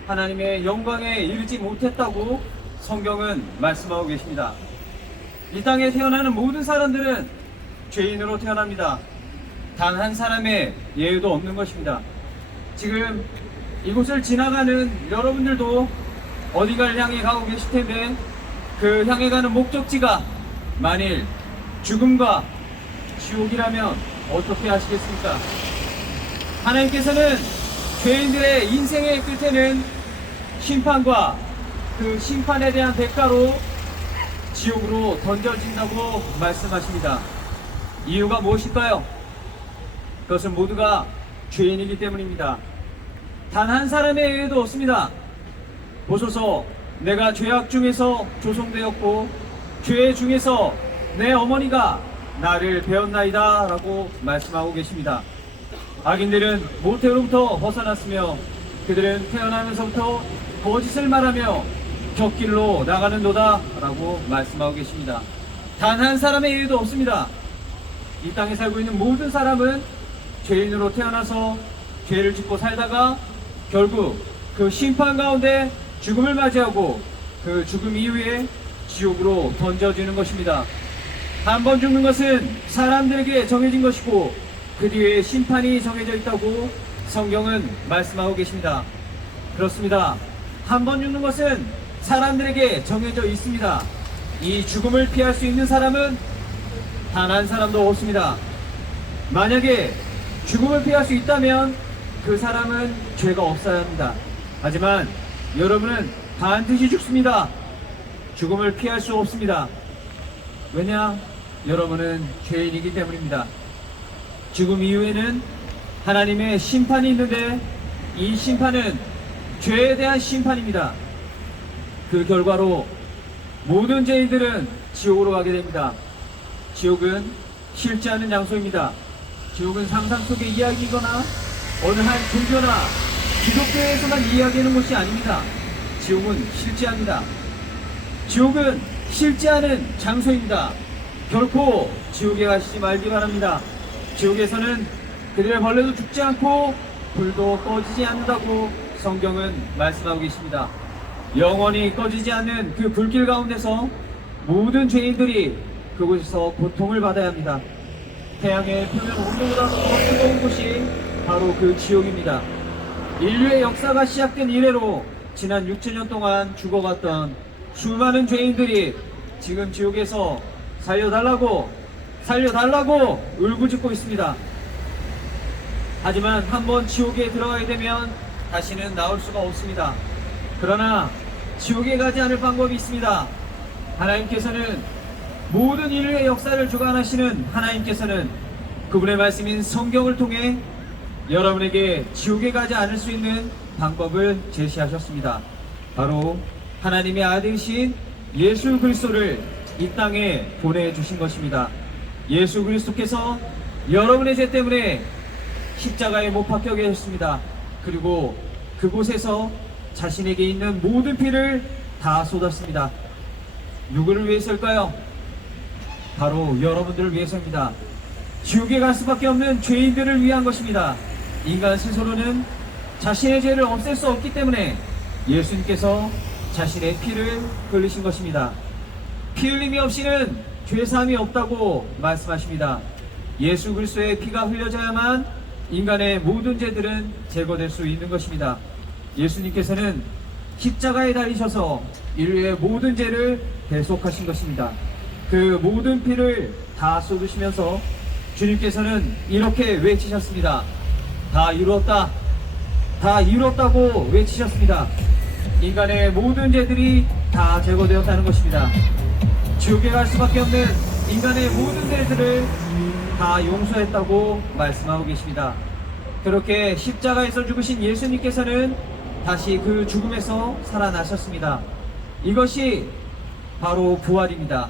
하나님의 영광에 이르지 못했다고 성경은 말씀하고 계십니다. 이 땅에 태어나는 모든 사람들은 죄인으로 태어납니다. 단 한 사람의 예외도 없는 것입니다. 지금 이곳을 지나가는 여러분들도 어디가를 향해 가고 계실 텐데 그 향해 가는 목적지가 만일 죽음과 지옥이라면 어떻게 하시겠습니까? 하나님께서는 죄인들의 인생의 끝에는 심판과 그 심판에 대한 대가로 지옥으로 던져진다고 말씀하십니다. 이유가 무엇일까요? 그것은 모두가 죄인이기 때문입니다. 단 한 사람의 예외도 없습니다. 보소서, 내가 죄악 중에서 조성되었고 죄 중에서 내 어머니가 나를 배웠나이다 라고 말씀하고 계십니다. 악인들은 모태로부터 벗어났으며 그들은 태어나면서부터 거짓을 말하며 곁길로 나가는도다 라고 말씀하고 계십니다. 단 한 사람의 예외도 없습니다. 이 땅에 살고 있는 모든 사람은 죄인으로 태어나서 죄를 짓고 살다가 결국 그 심판 가운데 죽음을 맞이하고 그 죽음 이후에 지옥으로 던져지는 것입니다. 한 번 죽는 것은 사람들에게 정해진 것이고 그 뒤에 심판이 정해져 있다고 성경은 말씀하고 계십니다. 그렇습니다. 한 번 죽는 것은 사람들에게 정해져 있습니다. 이 죽음을 피할 수 있는 사람은 단 한 사람도 없습니다. 만약에 죽음을 피할 수 있다면 그 사람은 죄가 없어야 합니다. 하지만 여러분은 반드시 죽습니다. 죽음을 피할 수 없습니다. 왜냐? 여러분은 죄인이기 때문입니다. 죽음 이후에는 하나님의 심판이 있는데 이 심판은 죄에 대한 심판입니다. 그 결과로 모든 죄인들은 지옥으로 가게 됩니다. 지옥은 싫지 않은 장소입니다. 지옥은 상상 속의 이야기이거나 어느 한 종교나 기독교에서만 이야기하는 것이 아닙니다. 지옥은 싫지 않습니다. 지옥은 싫지 않은 장소입니다. 결코 지옥에 가시지 말기 바랍니다. 지옥에서는 그들의 벌레도 죽지 않고 불도 꺼지지 않는다고 성경은 말씀하고 계십니다. 영원히 꺼지지 않는 그 불길 가운데서 모든 죄인들이 그곳에서 고통을 받아야 합니다. 태양의 표면 온도보다 더 뜨거운 곳이 바로 그 지옥입니다. 인류의 역사가 시작된 이래로 지난 6,000년 동안 죽어갔던 수많은 죄인들이 지금 지옥에서 살려달라고 울부짖고 있습니다. 하지만 한번 지옥에 들어가게 되면 다시는 나올 수가 없습니다. 그러나 지옥에 가지 않을 방법이 있습니다. 하나님께서는 모든 인류의 역사를 주관하시는 하나님께서는 그분의 말씀인 성경을 통해 여러분에게 지옥에 가지 않을 수 있는 방법을 제시하셨습니다. 바로 하나님의 아들이신 예수 그리스도를 이 땅에 보내주신 것입니다. 예수 그리스도께서 여러분의 죄 때문에 십자가에 못 박혀 계셨습니다. 그리고 그곳에서 자신에게 있는 모든 피를 다 쏟았습니다. 누구를 위해서일까요? 바로 여러분들을 위해서입니다. 지옥에 갈 수밖에 없는 죄인들을 위한 것입니다. 인간 스스로는 자신의 죄를 없앨 수 없기 때문에 예수님께서 자신의 피를 흘리신 것입니다. 피 흘림이 없이는 죄사함이 없다고 말씀하십니다. 예수 그리스도의 피가 흘려져야만 인간의 모든 죄들은 제거될 수 있는 것입니다. 예수님께서는 십자가에 달리셔서 인류의 모든 죄를 대속하신 것입니다. 그 모든 피를 다 쏟으시면서 주님께서는 이렇게 외치셨습니다. 다 이루었다. 다 이루었다고 외치셨습니다. 인간의 모든 죄들이 다 제거되었다는 것입니다. 지옥에 갈 수밖에 없는 인간의 모든 죄들을 다 용서했다고 말씀하고 계십니다. 그렇게 십자가에서 죽으신 예수님께서는 다시 그 죽음에서 살아나셨습니다. 이것이 바로 부활입니다.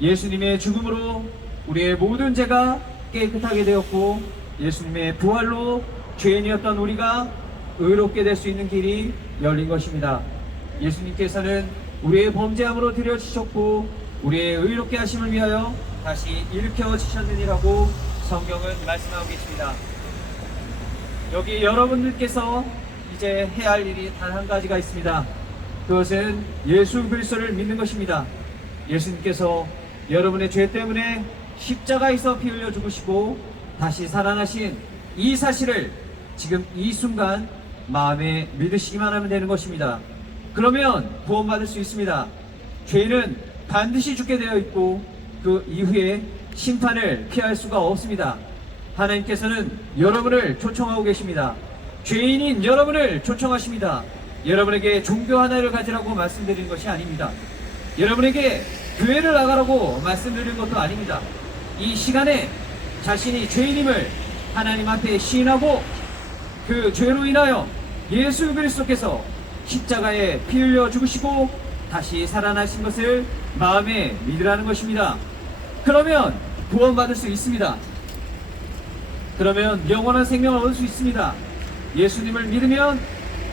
예수님의 죽음으로 우리의 모든 죄가 깨끗하게 되었고 예수님의 부활로 죄인이었던 우리가 의롭게 될 수 있는 길이 열린 것입니다. 예수님께서는 우리의 범죄함으로 들여지셨고 우리의 의롭게 하심을 위하여 다시 일으켜지셨느니라고 성경은 말씀하고 계십니다. 여기 여러분들께서 이제 해야 할 일이 단 한 가지가 있습니다. 그것은 예수 그리스도를 믿는 것입니다. 예수님께서 여러분의 죄 때문에 십자가에서 피 흘려 죽으시고 다시 살아나신 이 사실을 지금 이 순간 마음에 믿으시기만 하면 되는 것입니다. 그러면 구원받을 수 있습니다. 죄인은 반드시 죽게 되어 있고 그 이후에 심판을 피할 수가 없습니다. 하나님께서는 여러분을 초청하고 계십니다. 죄인인 여러분을 초청하십니다. 여러분에게 종교 하나를 가지라고 말씀드리는 것이 아닙니다. 여러분에게 교회를 나가라고 말씀드리는 것도 아닙니다. 이 시간에 자신이 죄인임을 하나님 앞에 시인하고 그 죄로 인하여 예수 그리스도께서 십자가에 피 흘려 죽으시고 다시 살아나신 것을 마음에 믿으라는 것입니다. 그러면 구원받을 수 있습니다. 그러면 영원한 생명을 얻을 수 있습니다. 예수님을 믿으면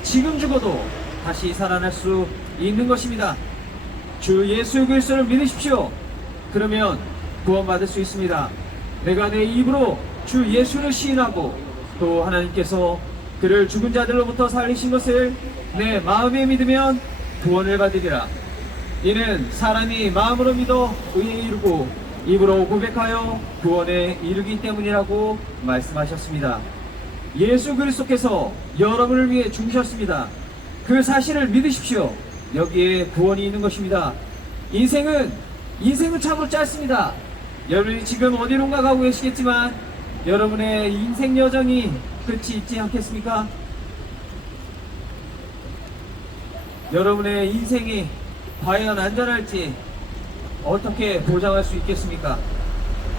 지금 죽어도 다시 살아날 수 있는 것입니다. 주 예수 그리스도를 믿으십시오. 그러면 구원받을 수 있습니다. 내가 내 입으로 주 예수를 시인하고 또 하나님께서 그를 죽은 자들로부터 살리신 것을 내 마음에 믿으면 구원을 받으리라. 이는 사람이 마음으로 믿어 의에 이르고 입으로 고백하여 구원에 이르기 때문이라고 말씀하셨습니다. 예수 그리스도께서 여러분을 위해 죽으셨습니다. 그 사실을 믿으십시오. 여기에 구원이 있는 것입니다. 인생은 참으로 짧습니다. 여러분이 지금 어디론가 가고 계시겠지만 여러분의 인생 여정이 끝이 있지 않겠습니까? 여러분의 인생이 과연 안전할지 어떻게 보장할 수 있겠습니까?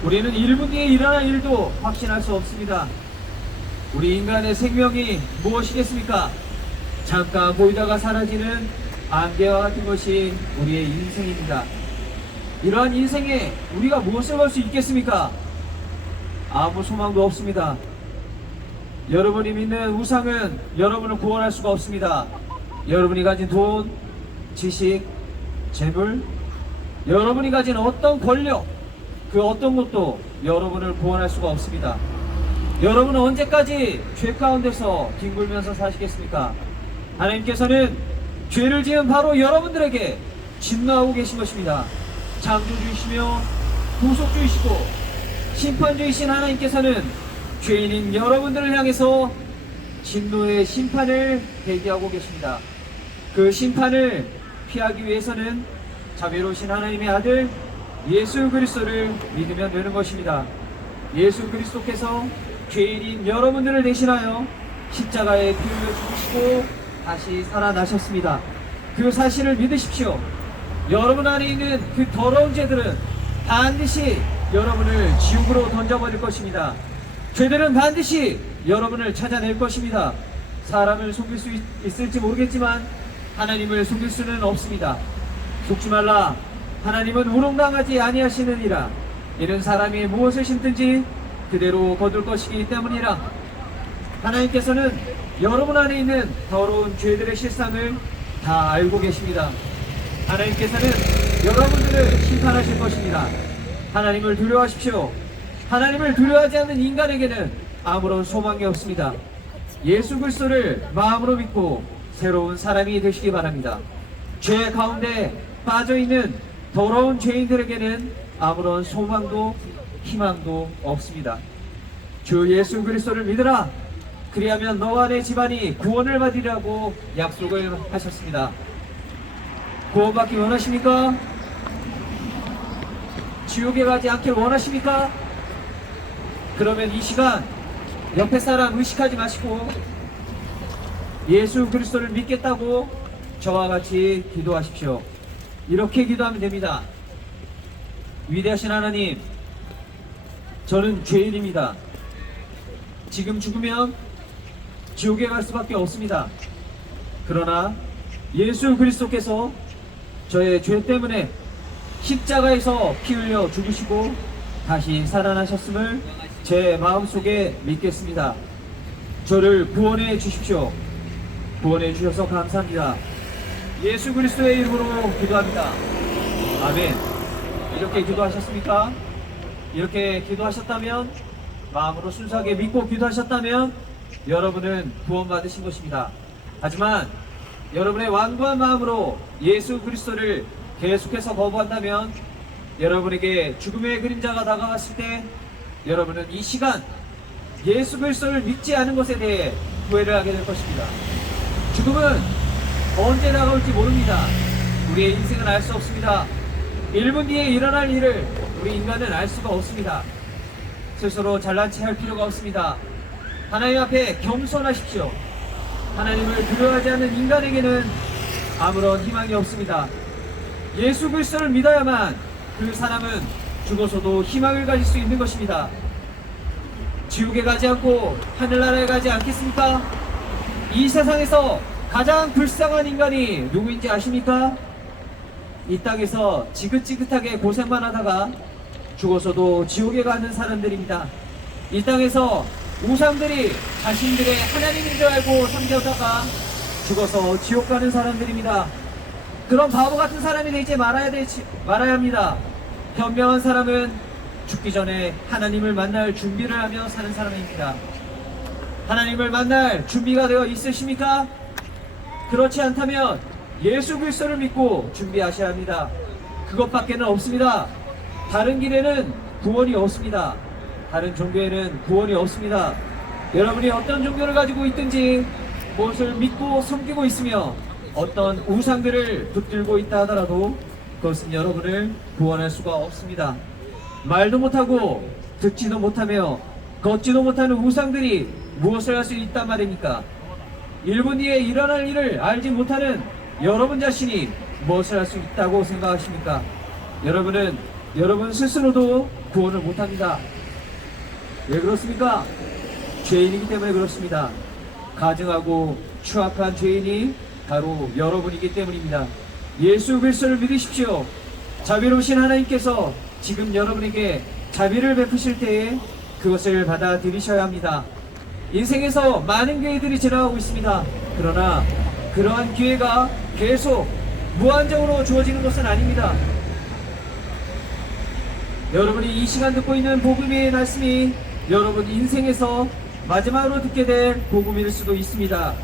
우리는 1분 뒤에 일어날 일도 확신할 수 없습니다. 우리 인간의 생명이 무엇이겠습니까? 잠깐 보이다가 사라지는 안개와 같은 것이 우리의 인생입니다. 이러한 인생에 우리가 무엇을 할 수 있겠습니까? 아무 소망도 없습니다. 여러분이 믿는 우상은 여러분을 구원할 수가 없습니다. 여러분이 가진 돈, 지식, 재물, 여러분이 가진 어떤 권력, 그 어떤 것도 여러분을 구원할 수가 없습니다. 여러분은 언제까지 죄 가운데서 뒹굴면서 사시겠습니까? 하나님께서는 죄를 지은 바로 여러분들에게 진노하고 계신 것입니다. 창조주이시며 구속주이시고 심판주이신 하나님께서는 죄인인 여러분들을 향해서 진노의 심판을 대기하고 계십니다. 그 심판을 피하기 위해서는 자비로우신 하나님의 아들 예수 그리스도를 믿으면 되는 것입니다. 예수 그리스도께서 죄인인 여러분들을 대신하여 십자가에 피 흘려 죽으시고 다시 살아나셨습니다. 그 사실을 믿으십시오. 여러분 안에 있는 그 더러운 죄들은 반드시 여러분을 지옥으로 던져버릴 것입니다. 죄들은 반드시 여러분을 찾아낼 것입니다. 사람을 속일 수 있을지 모르겠지만 하나님을 속일 수는 없습니다. 속지 말라. 하나님은 우롱당하지 아니하시느니라. 이는 사람이 무엇을 심든지 그대로 거둘 것이기 때문이라. 하나님께서는 여러분 안에 있는 더러운 죄들의 실상을 다 알고 계십니다. 하나님께서는 여러분들을 심판하실 것입니다. 하나님을 두려워하십시오. 하나님을 두려워하지 않는 인간에게는 아무런 소망이 없습니다. 예수 그리스도를 마음으로 믿고 새로운 사람이 되시기 바랍니다. 죄 가운데 빠져있는 더러운 죄인들에게는 아무런 소망도 희망도 없습니다. 주 예수 그리스도를 믿으라. 그리하면 너와 내 집안이 구원을 받으리라고 약속을 하셨습니다. 구원받기 원하십니까? 지옥에 가지 않길 원하십니까? 그러면 이 시간 옆에 사람 의식하지 마시고 예수 그리스도를 믿겠다고 저와 같이 기도하십시오. 이렇게 기도하면 됩니다. 위대하신 하나님, 저는 죄인입니다. 지금 죽으면 지옥에 갈 수밖에 없습니다. 그러나 예수 그리스도께서 저의 죄 때문에 십자가에서 피 흘려 죽으시고 다시 살아나셨음을 제 마음속에 믿겠습니다. 저를 구원해 주십시오. 구원해 주셔서 감사합니다. 예수 그리스도의 이름으로 기도합니다. 아멘. 이렇게 기도하셨습니까? 이렇게 기도하셨다면, 마음으로 순수하게 믿고 기도하셨다면 여러분은 구원받으신 것입니다. 하지만 여러분의 완고한 마음으로 예수 그리스도를 계속해서 거부한다면 여러분에게 죽음의 그림자가 다가왔을 때 여러분은 이 시간 예수 그리스도를 믿지 않은 것에 대해 후회를 하게 될 것입니다. 죽음은 언제 다가올지 모릅니다. 우리의 인생은 알 수 없습니다. 1분 뒤에 일어날 일을 우리 인간은 알 수가 없습니다. 스스로 잘난 체 할 필요가 없습니다. 하나님 앞에 겸손하십시오. 하나님을 두려워하지 않는 인간에게는 아무런 희망이 없습니다. 예수 그리스도를 믿어야만 그 사람은 죽어서도 희망을 가질 수 있는 것입니다. 지옥에 가지 않고 하늘나라에 가지 않겠습니까? 이 세상에서 가장 불쌍한 인간이 누구인지 아십니까? 이 땅에서 지긋지긋하게 고생만 하다가 죽어서도 지옥에 가는 사람들입니다. 이 땅에서 우상들이 자신들의 하나님인 줄 알고 섬겨다가 죽어서 지옥 가는 사람들입니다. 그런 바보 같은 사람이 되지 말아야 합니다. 현명한 사람은 죽기 전에 하나님을 만날 준비를 하며 사는 사람입니다. 하나님을 만날 준비가 되어 있으십니까? 그렇지 않다면 예수 그리스도를 믿고 준비하셔야 합니다. 그것밖에는 없습니다. 다른 길에는 구원이 없습니다. 다른 종교에는 구원이 없습니다. 여러분이 어떤 종교를 가지고 있든지, 무엇을 믿고 섬기고 있으며 어떤 우상들을 붙들고 있다 하더라도 그것은 여러분을 구원할 수가 없습니다. 말도 못하고 듣지도 못하며 걷지도 못하는 우상들이 무엇을 할 수 있단 말입니까? 1분 뒤에 일어날 일을 알지 못하는 여러분 자신이 무엇을 할 수 있다고 생각하십니까? 여러분은 여러분 스스로도 구원을 못합니다. 왜 그렇습니까? 죄인이기 때문에 그렇습니다. 가증하고 추악한 죄인이 바로 여러분이기 때문입니다. 예수 그리스도를 믿으십시오. 자비로우신 하나님께서 지금 여러분에게 자비를 베푸실 때에 그것을 받아들이셔야 합니다. 인생에서 많은 기회들이 지나가고 있습니다. 그러나 그러한 기회가 계속 무한정으로 주어지는 것은 아닙니다. 여러분이 이 시간 듣고 있는 복음의 말씀이 여러분 인생에서 마지막으로 듣게 될 복음일 수도 있습니다.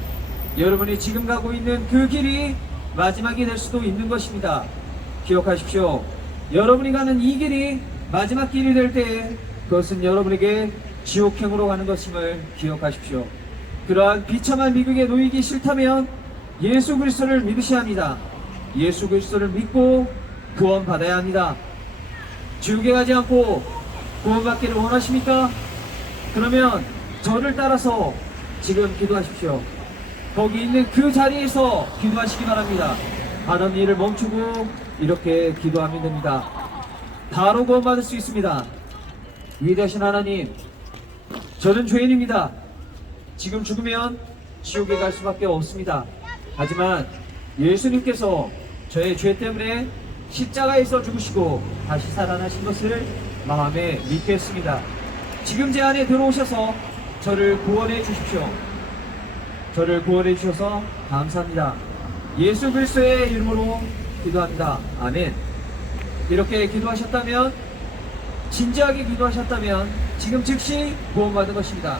여러분이 지금 가고 있는 그 길이 마지막이 될 수도 있는 것입니다. 기억하십시오. 여러분이 가는 이 길이 마지막 길이 될 때에 그것은 여러분에게 지옥행으로 가는 것임을 기억하십시오. 그러한 비참한 미국에 놓이기 싫다면 예수 그리스도를 믿으셔야 합니다. 예수 그리스도를 믿고 구원받아야 합니다. 지옥에 가지 않고 구원받기를 원하십니까? 그러면 저를 따라서 지금 기도하십시오. 거기 있는 그 자리에서 기도하시기 바랍니다. 하던 일을 멈추고 이렇게 기도하면 됩니다. 바로 구원받을 수 있습니다. 위대하신 하나님, 저는 죄인입니다. 지금 죽으면 지옥에 갈 수밖에 없습니다. 하지만 예수님께서 저의 죄 때문에 십자가에서 죽으시고 다시 살아나신 것을 마음에 믿겠습니다. 지금 제 안에 들어오셔서 저를 구원해 주십시오. 저를 구원해 주셔서 감사합니다. 예수 그리스도의 이름으로 기도합니다. 아멘. 이렇게 기도하셨다면, 진지하게 기도하셨다면 지금 즉시 구원받은 것입니다.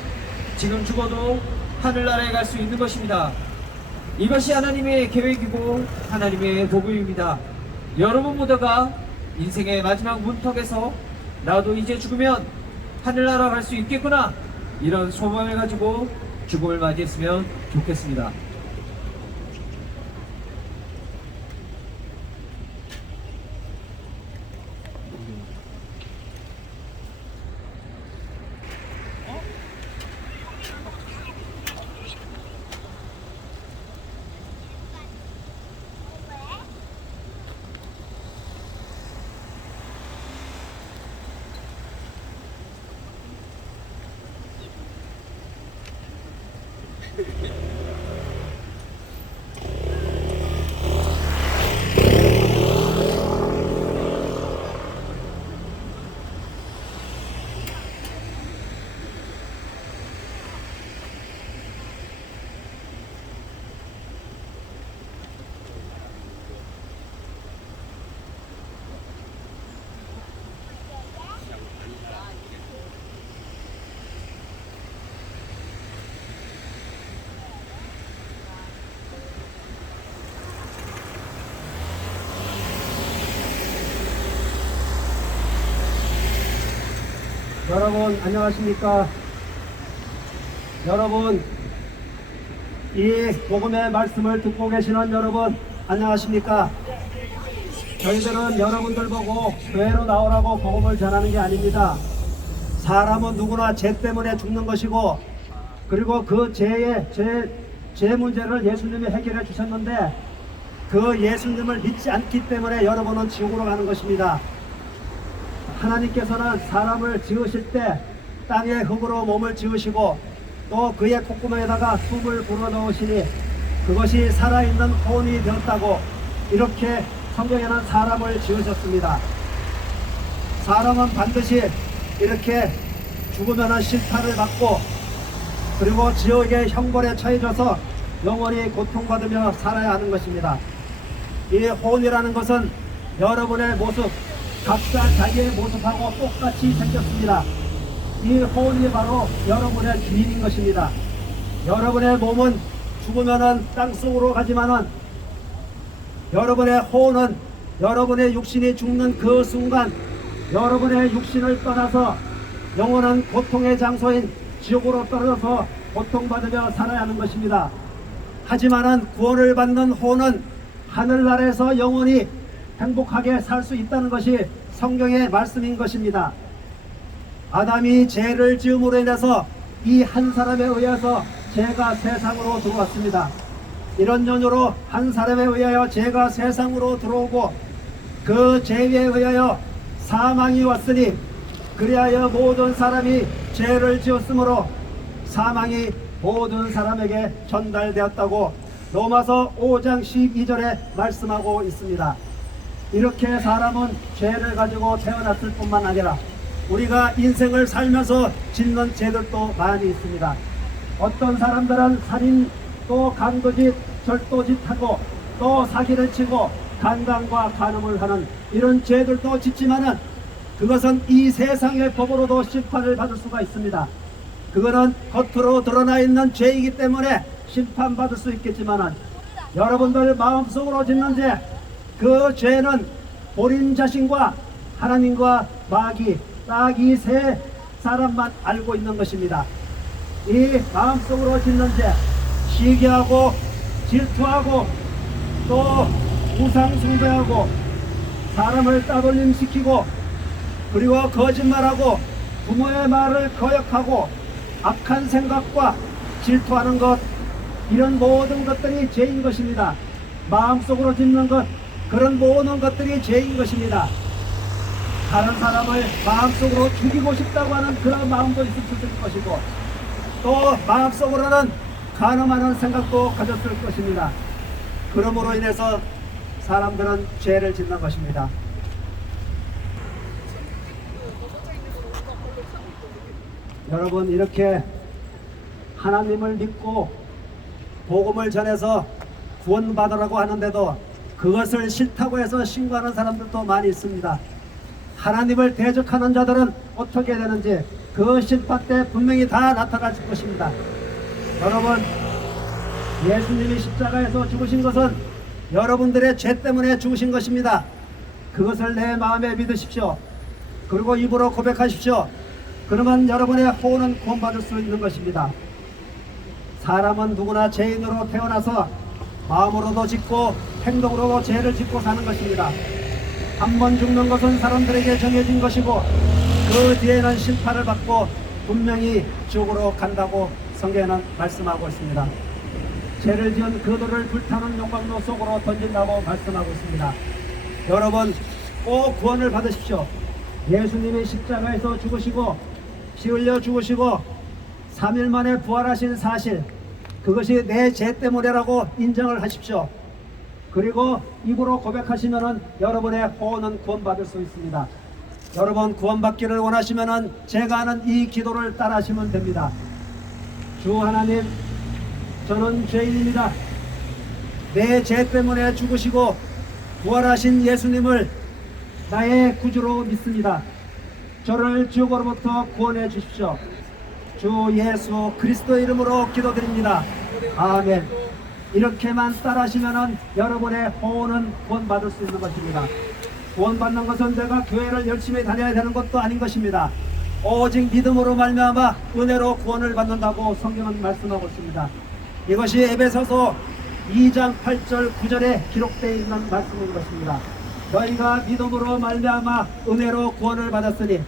지금 죽어도 하늘나라에 갈 수 있는 것입니다. 이것이 하나님의 계획이고 하나님의 복음입니다. 여러분 모두가 인생의 마지막 문턱에서 나도 이제 죽으면 하늘나라 갈 수 있겠구나, 이런 소망을 가지고 죽음을 맞이했으면 좋겠습니다. 여러분 안녕하십니까? 여러분, 이 복음의 말씀을 듣고 계시는 여러분 안녕하십니까? 저희들은 여러분들 보고 교회로 나오라고 복음을 전하는 게 아닙니다. 사람은 누구나 죄 때문에 죽는 것이고, 그리고 그 죄 문제를 예수님이 해결해 주셨는데, 그 예수님을 믿지 않기 때문에 여러분은 지옥으로 가는 것입니다. 하나님께서는 사람을 지으실 때 땅의 흙으로 몸을 지으시고 또 그의 콧구멍에다가 숨을 불어넣으시니 그것이 살아있는 혼이 되었다고, 이렇게 성경에는 사람을 지으셨습니다. 사람은 반드시 이렇게 죽으면 심판을 받고, 그리고 지옥의 형벌에 처해져서 영원히 고통받으며 살아야 하는 것입니다. 이 혼이라는 것은 여러분의 모습, 각자 자기의 모습하고 똑같이 생겼습니다. 이 혼이 바로 여러분의 주인인 것입니다. 여러분의 몸은 죽으면은 땅속으로 가지만은 여러분의 혼은, 여러분의 육신이 죽는 그 순간 여러분의 육신을 떠나서 영원한 고통의 장소인 지옥으로 떨어져서 고통받으며 살아야 하는 것입니다. 하지만은 구원을 받는 혼은 하늘나라에서 영원히 행복하게 살 수 있다는 것이 성경의 말씀인 것입니다. 아담이 죄를 지음으로 인해서 이 한 사람에 의해서 죄가 세상으로 들어왔습니다. 이런 연유로 한 사람에 의하여 죄가 세상으로 들어오고 그 죄에 의하여 사망이 왔으니, 그리하여 모든 사람이 죄를 지었으므로 사망이 모든 사람에게 전달되었다고 로마서 5장 12절에 말씀하고 있습니다. 이렇게 사람은 죄를 가지고 태어났을 뿐만 아니라 우리가 인생을 살면서 짓는 죄들도 많이 있습니다. 어떤 사람들은 살인, 또 강도짓, 절도짓하고 또 사기를 치고 간광과 간음을 하는 이런 죄들도 짓지만은 그것은 이 세상의 법으로도 심판을 받을 수가 있습니다. 그거는 겉으로 드러나 있는 죄이기 때문에 심판받을 수 있겠지만은 여러분들 마음속으로 짓는 죄, 그 죄는 본인 자신과 하나님과 마귀, 딱 이 세 사람만 알고 있는 것입니다. 이 마음속으로 짓는 죄, 시기하고 질투하고 또 우상 숭배하고 사람을 따돌림시키고 그리고 거짓말하고 부모의 말을 거역하고 악한 생각과 질투하는 것, 이런 모든 것들이 죄인 것입니다. 마음속으로 짓는 것, 그런 모든 것들이 죄인 것입니다. 다른 사람을 마음속으로 죽이고 싶다고 하는 그런 마음도 있을 것이고, 또 마음속으로는 간음하는 생각도 가졌을 것입니다. 그러므로 인해서 사람들은 죄를 짓는 것입니다. 여러분, 이렇게 하나님을 믿고 복음을 전해서 구원받으라고 하는데도 그것을 싫다고 해서 신고하는 사람들도 많이 있습니다. 하나님을 대적하는 자들은 어떻게 되는지 그 심판 때 분명히 다 나타날 것입니다. 여러분, 예수님이 십자가에서 죽으신 것은 여러분들의 죄 때문에 죽으신 것입니다. 그것을 내 마음에 믿으십시오. 그리고 입으로 고백하십시오. 그러면 여러분의 호는 구원받을 수 있는 것입니다. 사람은 누구나 죄인으로 태어나서 마음으로도 짓고 행동으로도 죄를 짓고 사는 것입니다. 한 번 죽는 것은 사람들에게 정해진 것이고 그 뒤에는 심판을 받고 분명히 지옥으로 간다고 성경에는 말씀하고 있습니다. 죄를 지은 그들을 불타는 용광로 속으로 던진다고 말씀하고 있습니다. 여러분, 꼭 구원을 받으십시오. 예수님이 십자가에서 죽으시고 피 흘려 죽으시고 3일 만에 부활하신 사실, 그것이 내 죄 때문이라고 인정을 하십시오. 그리고 입으로 고백하시면은 여러분의 호는 구원받을 수 있습니다. 여러분, 구원받기를 원하시면은 제가 하는 이 기도를 따라하시면 됩니다. 주 하나님, 저는 죄인입니다. 내 죄 때문에 죽으시고 부활하신 예수님을 나의 구주로 믿습니다. 저를 지옥으로부터 구원해 주십시오. 주 예수 그리스도 이름으로 기도드립니다. 아멘. 이렇게만 따라하시면은 여러분의 호는 구원받을 수 있는 것입니다. 구원받는 것은 내가 교회를 열심히 다녀야 되는 것도 아닌 것입니다. 오직 믿음으로 말미암아 은혜로 구원을 받는다고 성경은 말씀하고 있습니다. 이것이 에베소서 2장 8절 9절에 기록되어 있는 말씀인 것입니다. 너희가 믿음으로 말미암아 은혜로 구원을 받았으니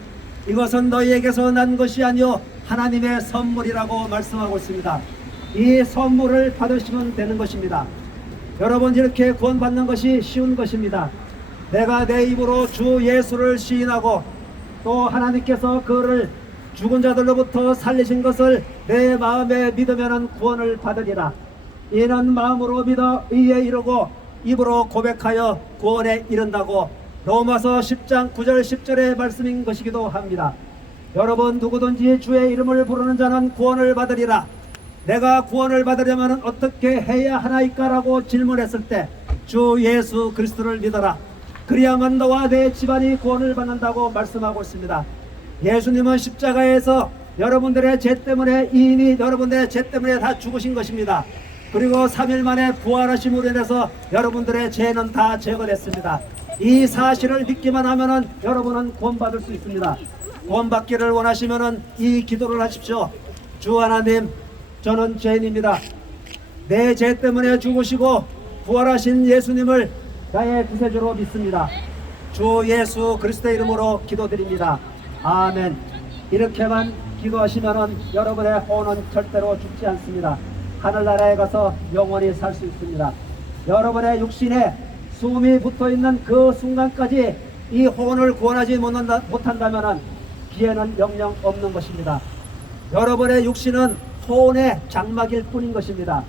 이것은 너희에게서 난 것이 아니요 하나님의 선물이라고 말씀하고 있습니다. 이 선물을 받으시면 되는 것입니다. 여러분, 이렇게 구원받는 것이 쉬운 것입니다. 내가 내 입으로 주 예수를 시인하고 또 하나님께서 그를 죽은 자들로부터 살리신 것을 내 마음에 믿으면 구원을 받으리라. 이는 마음으로 믿어 의에 이르고 입으로 고백하여 구원에 이른다고 로마서 10장 9절 10절의 말씀인 것이기도 합니다. 여러분, 누구든지 주의 이름을 부르는 자는 구원을 받으리라. 내가 구원을 받으려면 어떻게 해야 하나이까라고 질문했을 때 주 예수 그리스도를 믿어라. 그리야만 너와 내 집안이 구원을 받는다고 말씀하고 있습니다. 예수님은 십자가에서 여러분들의 죄 때문에 이미 여러분들의 죄 때문에 다 죽으신 것입니다. 그리고 3일 만에 부활하심으로 인해서 여러분들의 죄는 다 제거됐습니다. 이 사실을 믿기만 하면은 여러분은 구원받을 수 있습니다. 구원받기를 원하시면은 이 기도를 하십시오. 주 하나님, 저는 죄인입니다. 내 죄 때문에 죽으시고 부활하신 예수님을 나의 구세주로 믿습니다. 주 예수 그리스도의 이름으로 기도드립니다. 아멘. 이렇게만 기도하시면은 여러분의 혼은 절대로 죽지 않습니다. 하늘나라에 가서 영원히 살 수 있습니다. 여러분의 육신에 숨이 붙어있는 그 순간까지 이 혼을 구원하지 못한다면 기회는 영영 없는 것입니다. 여러분의 육신은 혼의 장막일 뿐인 것입니다.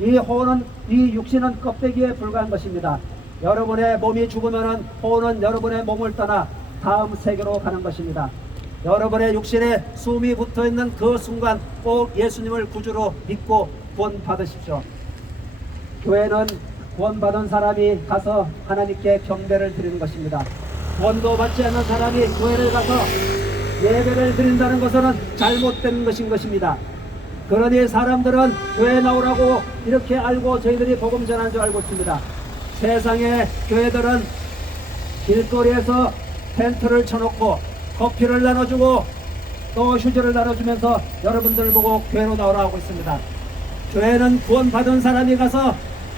이 육신은 껍데기에 불과한 것입니다. 여러분의 몸이 죽으면 혼은 여러분의 몸을 떠나 다음 세계로 가는 것입니다. 여러분의 육신에 숨이 붙어있는 그 순간 꼭 예수님을 구주로 믿고 구원 받으십시오. 교회는 구원받은 사람이 가서 하나님께 경배를 드리는 것입니다. 구원도 받지 않는 사람이 교회를 가서 예배를 드린다는 것은 잘못된 것인 것입니다. 그러니 사람들은 교회 나오라고 이렇게 알고 저희들이 복음 전하는 줄 알고 있습니다. 세상의 교회들은 길거리에서 텐트를 쳐놓고 커피를 나눠주고 또 휴지를 나눠주면서 여러분들 보고 교회로 나오라 하고 있습니다. 교회는 구원받은 사람이 가서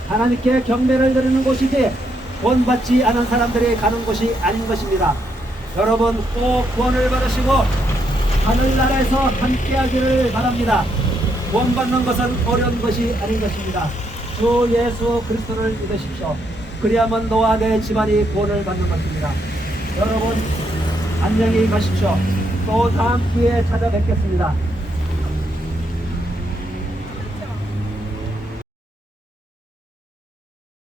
하나님께 경배를 드리는 곳이지 구원받지 않은 사람들이 가는 곳이 아닌 것입니다. 여러분 꼭 구원을 받으시고 하늘나라에서 함께하기를 바랍니다. 구원받는 것은 어려운 것이 아닌 것입니다. 주 예수 그리스도를 믿으십시오. 그리하면 너와 내 집안이 구원을 받는 것입니다. 여러분 안녕히 가십시오. 또 다음 기회에 찾아뵙겠습니다.